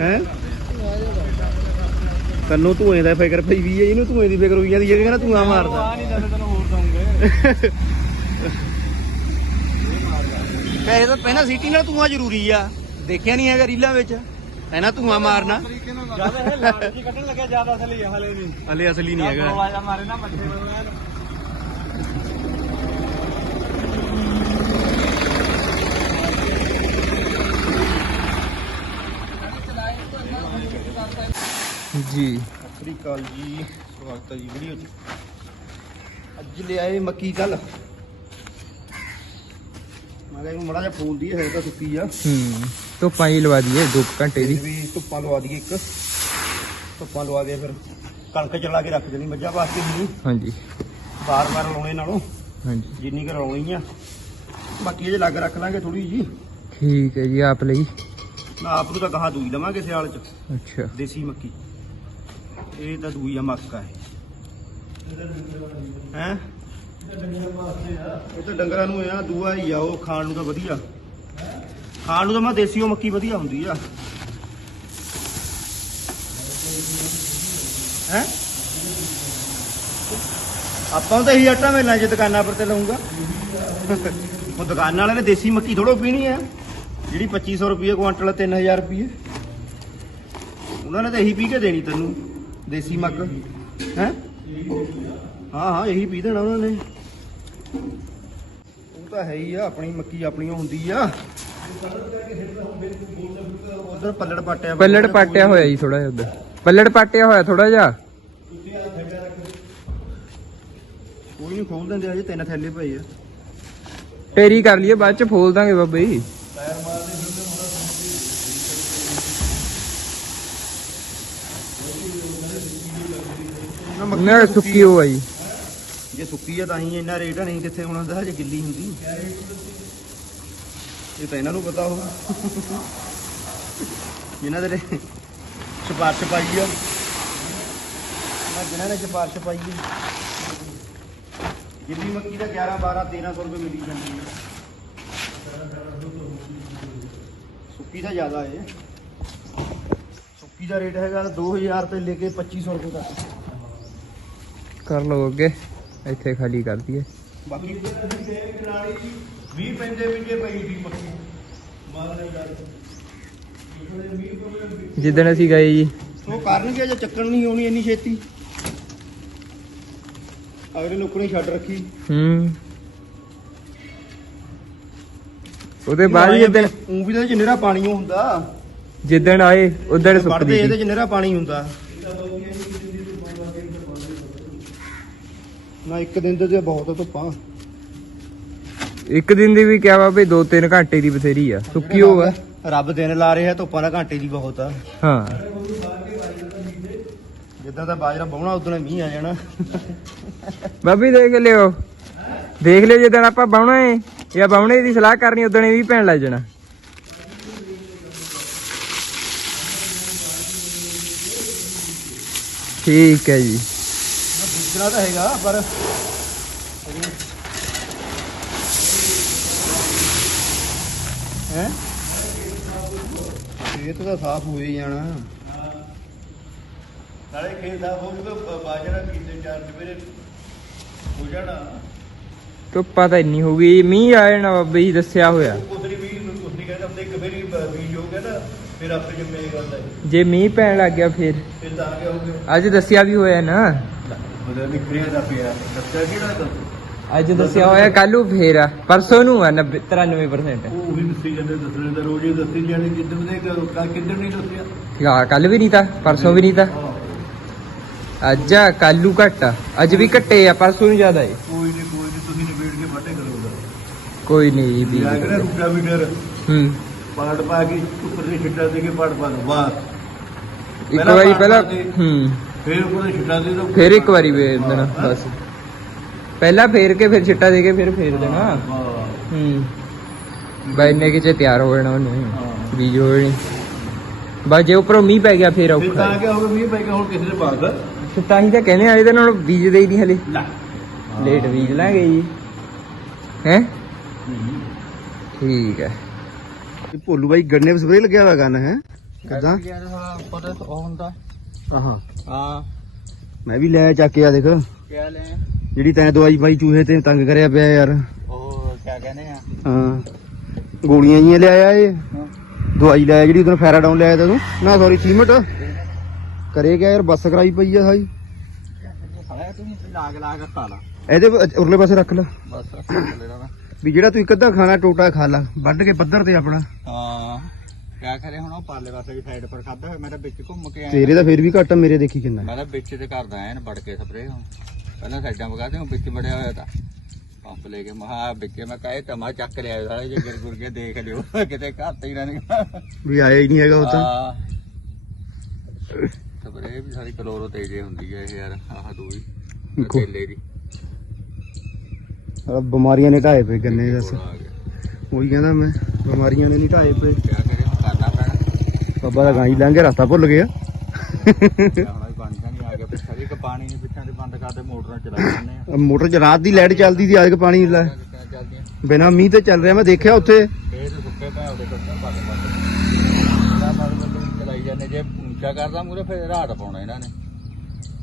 ਹੈ? ਤੈਨੂੰ ਧੂਏ ਦਾ ਫਿਕਰ ਪਈ ਵੀ ਹੈ ਇਹਨੂੰ ਧੂਏ ਦੀ ਫਿਕਰ ਹੋਈ ਜਾਂਦੀ ਹੈ ਕਹਿੰਦਾ ਧੂਆ ਮਾਰਦਾ। ਨਹੀਂ ਦਿੰਦੇ ਤੈਨੂੰ ਹੋਰ ਦਊਂਗੇ ਕਹੇ ਤਾਂ ਪਹਿਲਾਂ ਸਿਟੀ ਨਾਲ ਧੂਆ ਜ਼ਰੂਰੀ ਆ। ਦੇਖਿਆ ਨਹੀਂ ਹੈਗਾ ਰੀਲਾਂ ਵਿੱਚ। ਪਹਿਲਾਂ ਧੂਆ ਮਾਰਨਾ। ਜ਼ਿਆਦਾ ਇਹ ਲਾਲ ਜੀ ਕੱਢਣ ਲੱਗਿਆ ਜ਼ਿਆਦਾ ਅਸਲੀ ਹੈ ਹਲੇ ਨਹੀਂ ਹਲੇ ਅਸਲੀ ਨਹੀਂ ਹੈਗਾ। ਆਵਾਜ਼ਾ ਮਾਰੇ ਨਾ ਮੱਥੇ ਜੀ। ਸਤਿ ਸ੍ਰੀ ਅਕਾਲ ਜੀ। ਸਵਾਗਤ ਹੈ ਜੀ ਵੀਡੀਓ 'ਚ। ਅੱਜ ਲਿਆਏ ਮੱਕੀ ਕੱਲ ਮੈਂ ਕਿਹਾ ਇਹਨੂੰ ਮੜਾ ਜਿਹਾ ਫੂਲ ਦੀ ਹੈ ਤਾਂ ਸੁੱਕੀ ਆ। ਹੂੰ ਧੁੱਪਾਂ ਹੀ ਲਵਾ ਦਈਏ 2 ਘੰਟੇ ਦੀ। ਵੀ ਧੁੱਪਾਂ ਲਵਾ ਦਈਏ ਇੱਕ। ਧੁੱਪਾਂ ਲਵਾ ਕੇ ਫਿਰ ਕਣਕ ਚਲਾ ਕੇ ਰੱਖ ਦੇਣੀ ਮੱਝਾਂ ਵਾਸਤੇ ਨਹੀਂ ਹਾਂਜੀ। ਬਾਰ-ਬਾਰ ਲਾਉਣੇ ਨਾਲੋਂ। ਹਾਂਜੀ। ਜਿੰਨੀ ਕੁ ਲਾਉਣੀ ਆ। ਬਾਕੀ ਇਹ ਲੱਗ ਰੱਖ ਲਾਂਗੇ ਥੋੜੀ ਜੀ ਠੀਕ ਹੈ ਜੀ ਆਪ ਲਈ। ਨਾ ਆਪ ਨੂੰ ਤਾਂ ਗਾਹਾਂ ਦੂਈ ਲਵਾਂਗੇ ਸਿਆਲ 'ਚ। ਅੱਛਾ। ਦੇਸੀ ਮੱਕੀ। ਇਹ ਤਾਂ ਦੂਈ ਆ, ਮੱਕਾ ਹੈ ਹੈ? ਇਹ ਤਾਂ ਡੰਗਰਾਂ ਨੂੰ ਆ, ਦੂਆ ਹੀ ਆ, ਉਹ ਖਾਣ ਨੂੰ ਤਾਂ ਵਧੀਆ। ਖਾਣ ਨੂੰ ਤਾਂ ਮੈਂ ਦੇਸੀ ਉਹ ਮੱਕੀ ਵਧੀਆ ਹੁੰਦੀ ਆ। ਹੈ? ਆਪਾਂ ਤਾਂ ਇਹੀ ਆਟਾ ਮਿਲਣਾ ਜੇ ਦੁਕਾਨਾਂ ਪਰ ਤੇ ਲਾਉਂਗਾ ਉਹ ਦੁਕਾਨ ਵਾਲੇ ਨੇ ਦੇਸੀ ਮੱਕੀ ਥੋੜੋ ਪੀਣੀ ਆ। ਜਿਹੜੀ 2500 ਰੁਪਏ ਕੁਆਂਟਲ 3000 ਰੁਪਏ ਉਹਨਾਂ ਨੇ ਤਾਂ ਇਹੀ ਪੀ ਕੇ ਦੇਣੀ ਤੈਨੂੰ। ਦੇਸੀ ਮੱਕ ਹੈ? ਹਾਂ ਹਾਂ ਇਹੀ ਪੀ ਦੇਣਾ ਉਹਨਾਂ ਨੇ। ਉਹ ਤਾਂ ਹੈ ਹੀ ਆ ਆਪਣੀ ਮੱਕੀ ਆਪਣੀ ਹੁੰਦੀ ਆ। ਉਧਰ ਪੱਲੜ ਪਾਟਿਆ ਪੱਲੜ ਪਾਟਿਆ ਹੋਇਆ ਜੀ ਥੋੜਾ ਜਿਹਾ ਉਧਰ। ਪੱਲੜ ਪਾਟਿਆ ਹੋਇਆ ਥੋੜਾ ਜਿਹਾ। ਕੋਈ ਨਹੀਂ ਖੋਲ ਦਿੰਦੇ ਅਜੇ ਤਿੰਨ ਥੈਲੇ ਪਏ ਆ। ਟੇਰੀ ਕਰ ਲਈਏ ਬਾਅਦ ਚ ਫੋਲ ਦਾਂਗੇ ਬਾਬਾ ਜੀ। ਮੱਕੀ ਨਾ ਤਾਂ ਸੁੱਕੀ ਹੋ ਆਈ। ਜੇ ਸੁੱਕੀ ਆ ਤਾਂ ਹੀ ਇੰਨਾ ਰੇਟ ਨਹੀਂ ਕਿੱਥੇ ਹੋਣਾ ਹੁੰਦਾ ਜੇ ਗਿੱਲੀ ਹੁੰਦੀ। ਇਹ ਤਾਂ ਇਹਨਾਂ ਨੂੰ ਪਤਾ ਹੋ ਜਿਨ੍ਹਾਂ ਦੇ ਸਿਫਾਰਿਸ਼ ਪਾਈ ਆ। ਜਿਨ੍ਹਾਂ ਨੇ ਸਿਫਾਰਿਸ਼ ਪਾਈ ਆ। ਗਿੱਲੀ ਮੱਕੀ ਦਾ 11 12 1300 ਰੁਪਏ ਮਿਲੀ ਜਾਂਦੀ ਹੈ ਸੁੱਕੀ ਦਾ ਜ਼ਿਆਦਾ ਹੈ ਸੁੱਕੀ ਦਾ ਰੇਟ ਹੈਗਾ 2000 ਤੋਂ ਲੈ ਕੇ 2500 ਰੁਪਏ ਤੱਕ। ਕਰ ਲਓ ਅੱਗੇ ਇੱਥੇ ਖਾਲੀ ਕਰ ਦਈਏ। ਬਾਕੀ 20 ਪੈਂਦੇ ਵਿੱਚੇ ਪਈ ਸੀ ਮੱਕੀ ਜਿੱਦਣ ਅਸੀਂ ਗਏ ਜੀ। ਉਹ ਕਰਨਗੇ ਜੇ ਚੱਕਣ ਨਹੀਂ ਆਉਣੀ ਇੰਨੀ ਛੇਤੀ। ਅਗਲੇ ਲੋਕਾਂ ਨੇ ਛੱਡ ਰੱਖੀ। ਹੂੰ। ਉਹਦੇ ਬਾਅਦ ਜਿੱਦਣ ਉਹ ਵੀ ਤਾਂ ਜਿੰਨੇਰਾ ਪਾਣੀ ਹੁੰਦਾ। ਜਿੱਦਣ ਆਏ ਉਦੋਂ ਪੜਦੇ ਸੁੱਕਦੀ ਇਹਦੇ ਸੀ ਜਿੰਨੇਰਾ ਪਾਣੀ ਹੁੰਦਾ। ਨਾ ਇੱਕ ਦਿਨ ਦੇ ਤੇ ਬਹੁਤ ਧੁੱਪਾਂ। ਇੱਕ ਦਿਨ ਦੀ ਵੀ ਕਿਹਾ ਵਾ ਵੀ 2-3 ਘੰਟੇ ਦੀ ਬਥੇਰੀ ਆ ਸੁੱਕੀ ਹੋਵਾ। ਰੱਬ ਦਿਨ ਲਾ ਰਿਹਾ ਧੁੱਪਾਂ ਦਾ ਘੰਟੇ ਦੀ ਬਹੁਤ ਆ। ਹਾਂ। ਜਿੱਦਾਂ ਦਾ ਬਾਜਰਾ ਬਹੁਣਾ ਉਦੋਂ ਮੀਂਹ ਆ ਜਾਣਾ। ਬਾਬੀ ਦੇਖ ਲਿਓ। ਦੇਖ ਲਿਓ ਜਦੋਂ ਆਪਾਂ ਬਾਉਣਾ ਏ ਜਾਂ ਬਾਉਣੇ ਦੀ ਸਲਾਹ ਕਰਨੀ ਉਦੋਂ ਵੀ ਪੈਣ ਲੱਗ ਜਾਣਾ। ਠੀਕ ਹੈ ਜੀ। ਬੀਜਣਾ ਤਾਂ ਹੈਗਾ ਪਰ ਹੈ? ਖੇਤ ਤਾਂ ਸਾਫ਼ ਹੋ ਹੀ ਜਾਣਾ। ਨਾਲੇ ਖੇਤ ਸਾਫ਼ ਹੋ ਜੂਗਾ ਬਾਜਰਾ ਬੀਜਦੇ ਚਾਰ ਸਵੇਰੇ ਹੋ ਜਾਣਾ। ਧੁੱਪਾ ਤਾਂ ਇੰਨੀ ਹੋ ਗਈ ਮੀਂਹ ਆ ਜਾਣਾ ਬਾਬੇ ਜੀ ਦੱਸਿਆ ਹੋਇਆ। ਉਤਰੀ ਵੀ ਉਤਰੀ ਕਹਿੰਦਾ ਹੁੰਦੇ ਇੱਕ ਵਾਰੀ ਬੀਜ ਹੋ ਗਿਆ ਨਾ ਫਿਰ ਆਪੇ ਜੰਮੇ ਗੱਲ ਹੈ। ਜੇ ਮੀਂਹ ਪੈਣ ਲੱਗ ਗਿਆ ਫਿਰ। ਫਿਰ ਤਾਂ ਆ ਗਿਆ ਹੋਊਗਾ ਅੱਜ ਦੱਸਿਆ ਵੀ ਹੋਇਆ ਨਾ। ਉਹਦਾ ਨਿਕਰਿਆ ਦਾ ਪਿਆ। ਦੱਸਿਆ ਕਿਹੜਾ ਤਾਂ ਅੱਜ ਦੱਸਿਆ ਹੋਇਆ ਕੱਲੂ ਫੇਰ ਆ ਪਰਸੋਂ ਨੂੰ ਆ 90 93% ਉਹ ਵੀ ਦੱਸੀ ਜਾਂਦੇ ਦੱਸਣੇ ਦਾ ਰੋਜ਼ ਹੀ ਦੱਸੀ ਜਾਂਦੇ ਜਿੱਦਣ ਦੇ ਕੱਲ ਕਿੱਦਣ ਨਹੀਂ ਦੱਸਿਆ? ਹਾਂ ਕੱਲ ਵੀ ਨਹੀਂ ਤਾਂ ਪਰਸੋਂ ਵੀ ਨਹੀਂ ਤਾਂ। ਹਾਂ। ਅੱਜ ਆ ਕੱਲੂ ਘੱਟ ਆ ਅੱਜ ਵੀ ਘੱਟੇ ਆ ਪਰਸੋਂ ਨੂੰ ਜ਼ਿਆਦਾ ਏ। ਕੋਈ ਨਹੀਂ ਕੋਈ ਨਹੀਂ ਤੁਸੀਂ ਨਿਬੇੜ ਕੇ ਫਾਟੇ ਕਰੋ ਉਹਦਾ। ਕੋਈ ਨਹੀਂ ਜੀ ਵੀ ਹੂੰ। ਪਾੜ ਪਾ ਕੇ ਉੱਪਰ ਦੇ ਛਿੱਟਾ ਦੇ ਕੇ ਪਾੜ ਪਾ ਦੋ ਬਸ ਇੱਕ ਪਹਿਲਾਂ ਵਾਰੀ ਪਾੜ ਪਹਿਲਾਂ ਪਾ। ਹੂੰ। ਫਿਰ ਉੱਪਰ ਦੇ ਛਿੱਟਾ ਦੇ ਦੋ। ਫਿਰ ਇੱਕ ਵਾਰੀ ਵੇਰ ਦੇਣਾ ਬਸ। ਪਹਿਲਾਂ ਫੇਰ ਕੇ ਫਿਰ ਛਿੱਟਾ ਦੇ ਕੇ ਫਿਰ ਫੇਰ ਦੇਣਾ। ਹਾਂ ਹੂੰ। ਬਾਈ ਨੇ ਕਿਤੇ ਤਿਆਰ ਹੋ ਜਾਣਾ ਉਹਨੂੰ। ਬੀਜ ਹੋ ਜਾਣੀ। ਬਸ ਜੇ ਉੱਪਰੋਂ ਮੀਂਹ ਪੈ ਗਿਆ ਫਿਰ ਫਿਰ ਔਖਾ ਤਾਂ ਹੈ। ਕਿਆ ਹੋਵੇ ਮੀਂਹ ਪੈ ਗਿਆ ਹੁਣ ਕਿਸੇ ਦੇ ਬਾਗ ਤੇ ਤਾਂ ਹੀ ਤਾਂ ਕਹਿੰਦੇ ਆ ਇਹਦੇ ਨਾਲ ਬੀਜ ਦੇ ਹੀ ਨਹੀਂ ਹਲੇ। ਲੈ। ਲੇਟ ਬੀਜ ਲਾਂਗੇ ਜੀ। ਹੈ? ਠੀਕ ਹੈ। ਇਹ ਭੋਲੂ ਬਾਈ ਗੰਨੇ ਸਪਰੇ ਲੱਗਿਆ ਹੋਇਆ ਗੰਨ ਹੈ? ਕਿੱਦਾਂ? ਉੱਪਰ ਉਹ ਹੁੰਦਾ। ਕਹਾ ਹਾਂ। ਮੈਂ ਵੀ ਲੈ ਚੱਕ ਕੇ ਆ ਦੇਖ। ਕਿਆ ਲੈ? ਜਿਹੜੀ ਤੈਂ ਦਵਾਈ ਪਾਈ ਚੂਹੇ ਤੇ ਤੰਗ ਕਰਿਆ ਪਿਆ ਯਾਰ। ਉਹ ਕਿਆ ਕਹਿੰਦੇ ਆ? ਹਾਂ। ਗੋਲੀਆਂ ਜੀਆਂ ਲਿਆਇਆ ਹਾਂ। ਦਵਾਈ ਲਿਆਇਆ ਜਿਹੜੀ ਤੈਨੂੰ ਫੈਰਾਡਾਊਨ ਲਿਆਇਆ ਨਾ ਸੌਰੀ ਸੀਮਟ। ਕਰੇ ਗਿਆ ਯਾਰ ਬੱਸ ਕਰਾਈ ਪਈ ਆ ਸਾਈ ਖੜਾ ਤੂੰ ਲਾਗ ਲਾਗ ਖਾ ਲਾ। ਇਹਦੇ ਉਰਲੇ ਪਾਸੇ ਰੱਖ ਲੈ। ਬਸ ਵੀ ਜਿਹੜਾ ਤੂੰ ਇੱਕ ਅੱਧਾ ਖਾਣਾ ਟੋਟਾ ਖਾ ਲਾ। ਵੱਢ ਕੇ ਪੱਧਰ ਤੇ ਆਪਣਾ। ਹਾਂ। ਕਿਆ ਕਰੇ ਹੁਣ ਉਹ ਪਾਰਲੇ ਪਾਸੇ ਦੀ ਸਾਈਡ ਪਰ ਖਾਦਾ ਹੋਇਆ ਮੈਂ ਤਾਂ ਵਿੱਚ ਘੁੰਮ ਕੇ ਆਇਆ। ਤੇਰੇ ਤਾਂ ਫੇਰ ਵੀ ਘੱਟ ਆ, ਮੇਰੇ ਦੇਖੀ ਕਿੰਨਾ। ਮੈਂ ਤਾਂ ਵਿੱਚ ਤੇ ਕਰਦਾ ਐਨ ਵੜ ਕੇ ਸਪਰੇ ਹੁਣ। ਪਹਿਲਾਂ ਸਾਈਡਾਂ ਵਗਾ ਦੇ ਹੁਣ ਵਿੱਚ ਵੜਿਆ ਹੋਇਆ ਤਾਂ। ਪੰਪ ਲੈ ਕੇ ਮਹਾ ਵਿੱਚ ਮੈਂ ਕਹੇ ਤਮਾ ਚੱਕ ਲਿਆ ਸਾਲੇ ਜੇ ਗਿਰ ਗੁਰ ਕੇ ਦੇਖ ਲਿਓ ਕਿਤੇ ਘਰ ਤੇ ਹੀ ਨਾ ਨਿਕਲ। ਵੀ ਆਇਆ ਹੀ ਨਹੀਂ ਹੈਗਾ ਉਹ ਤਾਂ। ਸਪਰੇ ਵੀ ਸਾਰੀ ਕਲੋਰੋ ਤੇਜੇ ਹੁੰਦੀ ਹੈ ਇਹ ਯਾਰ ਆਹ ਦੂਈ ਦੇਖੋ। ਤੇਲੇ ਦੀ। ਬਿਮਾਰੀਆਂ ਨੇ ਢਾਏ ਪਏ ਗੰਨੇ ਦੱਸ। ਕੋਲ ਆ ਗਿਆ ਉਹੀ ਕਹਿੰਦਾ ਮੈਂ ਬਿਮਾਰੀਆਂ ਨੇ ਨਹੀਂ ਢਾਏ ਪਏ। ਕਿਆ ਕਰੇ ਹੁਣ ਕਰਨਾ ਪੈਣਾ ਬਾਬਾ ਦਾ ਗਾਈ ਲੰਘ ਰਸਤਾ ਭੁੱਲ ਗਿਆ ਦੀ ਦੇ ਮੋਟਰਾਂ ਰਾਤ ਦੀ ਲਾਈਟ ਚੱਲਦੀ ਸੀ ਅੱਜ ਪਾਣੀ ਬਿਨਾ ਮੀਂਹ ਤੇ ਚੱਲ ਰਿਹਾ ਮੈਂ ਦੇਖਿਆ ਉੱਥੇ।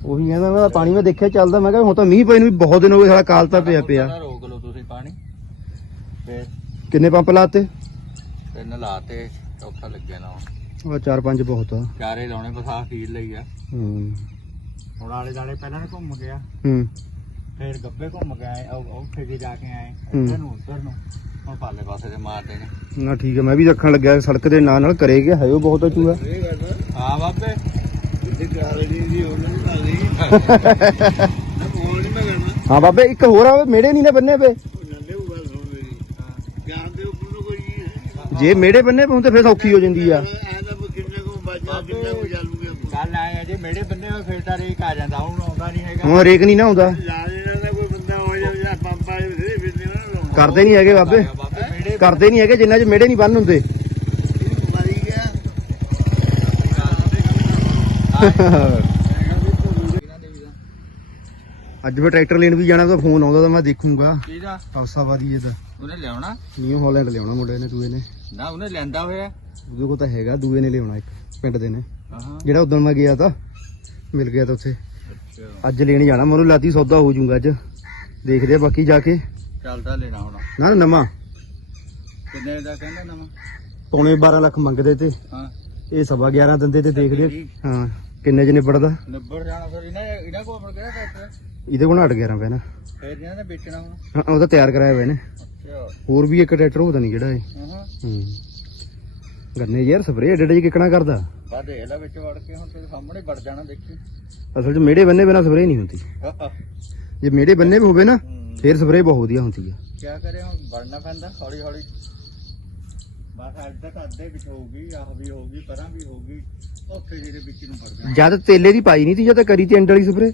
ਉਹੀ ਕਹਿੰਦਾ ਮੈਂ ਪਾਣੀ ਮੈਂ ਦੇਖਿਆ ਚੱਲਦਾ ਮੈਂ ਕਿਹਾ ਹੁਣ ਤਾਂ ਮੀਂਹ ਪਏ ਨੂੰ ਵੀ ਬਹੁਤ ਦਿਨ ਹੋ ਗਏ ਸਾਲਾ ਕਾਲ ਤਾਂ ਪਿਆ ਪਿਆ। ਪਹਿਲਾਂ ਰੋਕ ਲਓ ਤੁਸੀਂ ਪਾਣੀ। ਫਿਰ ਕਿੰਨੇ ਪੰਪ ਲਾਤੇ? ਤਿੰਨ ਲਾਤੇ। ਚੌਥਾ ਲੱਗਿਆ ਨਾ। ਉਹ ਚਾਰ ਪੰਜ ਬਹੁਤ ਆ। ਚਾਰੇ ਲਾਉਣੇ ਬਸਾ ਫੀਲ ਲਈ ਆ। ਹੂੰ। ਹੁਣ ਆਲੇ ਦਾਲੇ ਪਹਿਲਾਂ ਨੇ ਘੁੰਮ ਗਿਆ। ਹੂੰ। ਫਿਰ ਗੱਬੇ ਘੁੰਮ ਕੇ ਆਏ ਉਹ ਉਹ ਉੱਥੇ ਜੇ ਜਾ ਕੇ ਆਏ। ਇੱਧਰ ਨੂੰ ਉੱਧਰ ਨੂੰ। ਹੁਣ ਪਾਲੇ ਪਾਸੇ ਤੇ ਮਾਰਦੇ ਨੇ। ਨਾ ਠੀਕ ਹੈ ਮੈਂ ਵੀ ਰੱਖਣ ਲੱਗਿਆ ਸੜਕ ਦੇ ਨਾਲ ਨਾਲ ਕਰੇ ਗਿਆ ਹੈ ਉਹ ਬਹੁਤ ਆ ਚੂਹਾ ਹਾਂ ਬਾਬੇ। ਜਿੱਦੇ ਚਾਰੇ ਦੀ ਉਹਨਾਂ ਨੂੰ ਲਾ ਲਈ ਬੋਲ ਨਹੀਂ ਮੈਂ ਕਰਨਾ ਹਾਂ ਬਾਬੇ ਇੱਕ ਹੋਰ ਆ ਮੇੜੇ ਨਹੀਂ ਨੇ ਬੰਨੇ ਪਏ ਨੱਲੇ ਉਹ ਗੱਲ ਸੁਣ ਮੇਰੀ ਗਿਆਨ ਦੇ ਉੱਪਰ ਨੂੰ ਕੋਈ ਨਹੀਂ ਜੇ ਮੇੜੇ ਬੰਨੇ ਹੁਣ ਤਾਂ ਫੇਰ ਸੌਖੀ ਹੋ ਜਾਂਦੀ ਆ। ਐ ਤਾਂ ਕਿੰਨੇ ਕੋ ਬਾਜਾ ਕਿੰਨੇ ਕੋ ਚੱਲੂਗੇ ਗੱਲ ਆਏ ਜੇ ਮੇਰੇ ਬੰਨੇ ਹੋਏ ਫਿਰ ਤਾਂ ਰੇਕ ਆ ਜਾਂਦਾ ਹੁਣ ਆਉਂਦਾ ਨਹੀਂ ਹੈਗਾ। ਹੁਣ ਰੇਕ ਨਹੀਂ ਨਾ ਹੁੰਦਾ ਲਾ ਦੇਣਾ ਦਾ ਕੋਈ ਬੰਦਾ ਹੋ ਜਾਵੇ ਜਾਂ ਪੰਪ ਆਏ ਫਿਰ ਫਿਰ ਦੇਣਾ ਕਰਦੇ ਨਹੀਂ ਹੈਗੇ ਬਾਬੇ। ਕਰਦੇ ਨਹੀਂ ਹੈਗੇ ਜਿੰਨਾ ਚ ਮੇੜੇ ਨਹੀਂ ਬੰਨ ਹੁੰਦੇ। ਮਰੀ ਗਿਆ ਅੱਜ ਮੈਂ ਟਰੈਕਟਰ ਲੈਣ ਵੀ ਜਾਣਾ ਤਾਂ ਫੋਨ ਆਉਂਦਾ ਤਾਂ ਮੈਂ ਦੇਖੂੰਗਾ। ਕਿਹਦਾ? ਕਲਸਾਵਾਦੀ ਇਹਦਾ। ਉਹਨੇ ਲਿਆਉਣਾ? ਨਿਊ ਹਾਲੈਂਡ ਲਿਆਉਣਾ ਮੁੰਡੇ ਨੇ ਦੂਏ ਨੇ ਨਾ ਉਹਨੇ ਲੈਂਦਾ ਹੋਇਆ। ਉਹਦੇ ਕੋਲ ਤਾਂ ਹੈਗਾ ਦੂਏ ਨੇ ਲਿਆਉਣਾ ਇੱਕ ਪਿੰਡ ਦੇ ਨੇ। ਹਾਂ ਜਿਹੜਾ ਉਦੋਂ ਮੈਂ ਗਿਆ ਤਾਂ ਮਿਲ ਗਿਆ ਤਾਂ ਉੱਥੇ। ਅੱਜ ਲੈਣ ਜਾਣਾ ਮੈਨੂੰ ਲਾਤੀ ਸੌਦਾ ਹੋ ਜਾਊਗਾ ਅੱਜ। ਦੇਖਦੇ ਆ ਬਾਕੀ ਜਾ ਕੇ। ਚੱਲਦਾ ਲੈਣਾ ਹੁਣ। ਨਾ ਨਵਾਂ। ਕਿੰਨੇ ਦਾ ਕਹਿੰਦਾ ਨਵਾਂ? ਪੌਣੇ 12 ਲੱਖ ਮੰਗਦੇ ਤੇ। ਹਾਂ। ਇਹ ਸਵਾ 11 ਦਿੰਦੇ ਤੇ ਦੇਖਦੇ। ਹਾਂ ਕਿੰਨੇ ਚ ਨਿਬੜਦਾ? ਨੱਬਰ ਜਾਣਾ ਫਿਰ ਇਹਨਾਂ ਇਹਨਾਂ ਕੋਲ ਮਿਲ ਗਿਆ ਟਰੈਕਟਰ ਇਹਦੇ ਕੋਲ 8 11 ਪੈਣਾ। ਫਿਰ ਇਹਨਾਂ ਨੇ ਵੇਚਣਾ ਹੁਣ। ਹਾਂ ਉਹਦਾ ਤਿਆਰ ਕਰਾਇਆ ਹੋਇਆ ਨੇ। ਅੱਛਾ ਹੋਰ ਵੀ ਇੱਕ ਟਰੈਕਟਰ ਹੋਦਾ ਨਹੀਂ ਜਿਹੜਾ ਇਹ। ਹਾਂ। ਹੂੰ। ਗੰਨੇ ਯਾਰ ਸਪਰੇਅ ਏਡੇ ਏਡੇ ਕਿਕਣਾ ਕਰਦਾ? ਬਾ ਦੇਖ ਲੈ ਵਿੱਚ ਵੜ ਕੇ ਹੁਣ ਤੇਰੇ ਸਾਹਮਣੇ ਵੜ ਜਾਣਾ ਦੇਖੀ। ਅਸਲ 'ਚ ਮੇੜੇ ਬੰਨੇ ਬਿਨਾ ਸਪਰੇਅ ਨਹੀਂ ਹੁੰਦੀ। ਜੇ ਮੇੜੇ ਬੰਨੇ ਵੀ ਹੋਵੇ ਨਾ ਫੇਰ ਸਪਰੇਅ ਬਹੁਤ ਵਧੀਆ ਹੁੰਦੀ ਆ। ਕੀ ਕਰੇ ਹੁਣ ਵੜਨਾ ਪੈਂਦਾ ਹੌਲੀ ਹੌਲੀ। ਬਸ ਤੱਕ ਅੱਧੇ ਵਿੱਚ ਹੋਊਗੀ ਆਹ ਵੀ ਹੋਊਗੀ ਪਰਾਂ ਵੀ ਹੋਊਗੀ ਉੱਥੇ ਜਿਹਦੇ ਵਿੱਚ ਨੂੰ ਵੜ ਜਾਣਾ। ਜਦ ਤੇਲੇ ਦੀ ਪਾਈ ਨਹੀਂ ਸੀ ਜਦ ਕਰੀ ਤੇ ਐਂਡ ਵਾਲੀ ਸਪਰੇਅ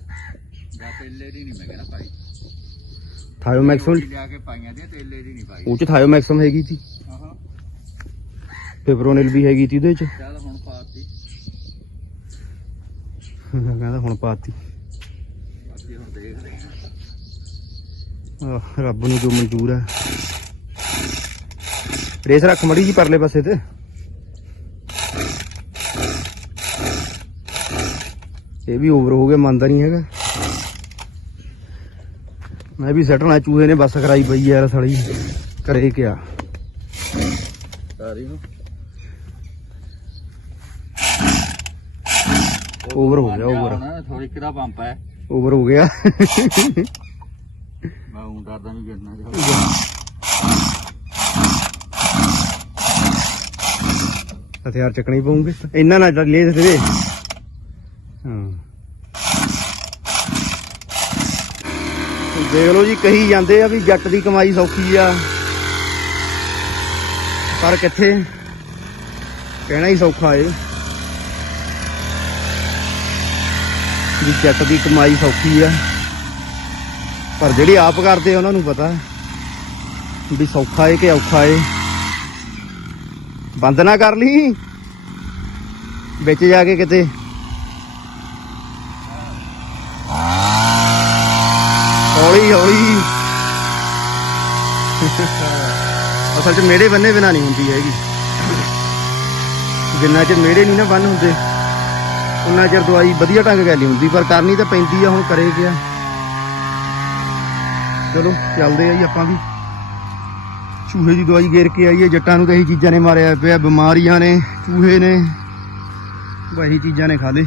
ਜਾਂ ਤੇਲੇ ਦੀ ਨਹੀਂ ਮੈਂ ਕਹਿੰਦਾ ਪਾਈ। ਥਾਇਓ ਮੈਕਸਮ ਰੋਟੀ ਲਿਆ ਕੇ ਪਾਈਆਂ ਦੀਆਂ ਤੇਲੇ ਦੀ ਨਹੀਂ ਪਾਈ। ਉਹ ਚ ਥਾਇਓ ਮੈਕਸਮ ਹੈਗੀ ਸੀ? ਹਾਂ ਫਿਬਰੋਨਿਲ ਵੀ ਹੈਗੀ ਸੀ ਉਹਦੇ ਚ? ਚੱਲ ਹੁਣ ਪਾਤੀ। ਕਹਿੰਦਾ ਹੁਣ ਪਾਤੀ। ਬਾਕੀ ਹੁਣ ਦੇਖ ਰਹੇ ਹਾਂ ਆਹ, ਰੱਬ ਨੂੰ ਜੋ ਮਨਜ਼ੂਰ ਹੈ। ਰੇਸ ਰੱਖ ਮੜੀ ਜੀ ਪਰਲੇ ਪਾਸੇ ਤੇ। ਇਹ ਵੀ ਓਵਰ ਹੋ ਗਿਆ ਮੰਨਦਾ ਨਹੀਂ ਹੈਗਾ। ਮੈਂ ਵੀ ਸੱਟਣਾ ਚੂਹੇ ਨੇ ਬੱਸ ਕਰਾਈ ਪਈ ਯਾਰ ਸਾਲੀ। ਕਰੇ ਕਿਆ? ਸਾਰੀ ਨੂੰ। ਓਵਰ ਹੋ ਗਿਆ ਓਵਰ ਥੋੜੀ ਕਿਹੜਾ ਪੰਪ ਹੈ? ਓਵਰ ਹੋ ਗਿਆ। ਮੈਂ ਉਂ ਡਰਦਾ ਨਹੀਂ ਗਿਰਨਾ ਚਾਹੀਦਾ ਹਥਿਆਰ ਚੱਕਣੇ ਪਊਗੇ। ਇੰਨਾ ਨਾ ਲੈ ਸਕਦੇ ਹਾਂ ਦੇਖ ਲਓ ਜੀ, ਕਹੀ ਜਾਂਦੇ ਆ ਵੀ ਜੱਟ ਦੀ ਕਮਾਈ ਸੌਖੀ ਆ। ਪਰ ਕਿੱਥੇ? ਕਹਿਣਾ ਹੀ ਸੌਖਾ ਏ। ਵੀ ਜੱਟ ਦੀ ਕਮਾਈ ਸੌਖੀ ਆ। ਪਰ ਜਿਹੜੇ ਆਪ ਕਰਦੇ ਉਹਨਾਂ ਨੂੰ ਪਤਾ ਵੀ ਸੌਖਾ ਏ ਕਿ ਔਖਾ ਏ। ਬੰਦ ਨਾ ਕਰ ਲਈ ਵਿੱਚ ਜਾ ਕੇ ਕਿਤੇ ਹੌਲੀ ਹੌਲੀ। ਅਸਲ 'ਚ ਮੇਰੇ ਬੰਨੇ ਬਿਨਾ ਨਹੀਂ ਹੁੰਦੀ ਹੈਗੀ। ਜਿੰਨਾ ਚਿਰ ਮੇਰੇ ਨਹੀਂ ਨਾ ਬੰਨ ਹੁੰਦੇ ਉਹਨਾਂ ਚਿਰ ਦਵਾਈ ਵਧੀਆ ਢੰਗ ਗੱਲ ਹੁੰਦੀ, ਪਰ ਕਰਨੀ ਤਾਂ ਪੈਂਦੀ ਆ, ਹੁਣ ਕਰੇ ਗਿਆ ਚਲੋ, ਚੱਲਦੇ ਆ ਜੀ ਆਪਾਂ ਵੀ। ਚੂਹੇ ਦੀ ਦਵਾਈ ਗੇਰ ਕੇ ਆਈਏ ਜੱਟਾਂ ਨੂੰ ਤਾਂ ਇਹੀ ਚੀਜ਼ਾਂ ਨੇ ਮਾਰਿਆ ਪਿਆ, ਬਿਮਾਰੀਆਂ ਨੇ, ਚੂਹੇ ਨੇ। ਬਾਹੀ ਚੀਜ਼ਾਂ ਨੇ ਖਾ ਲੇ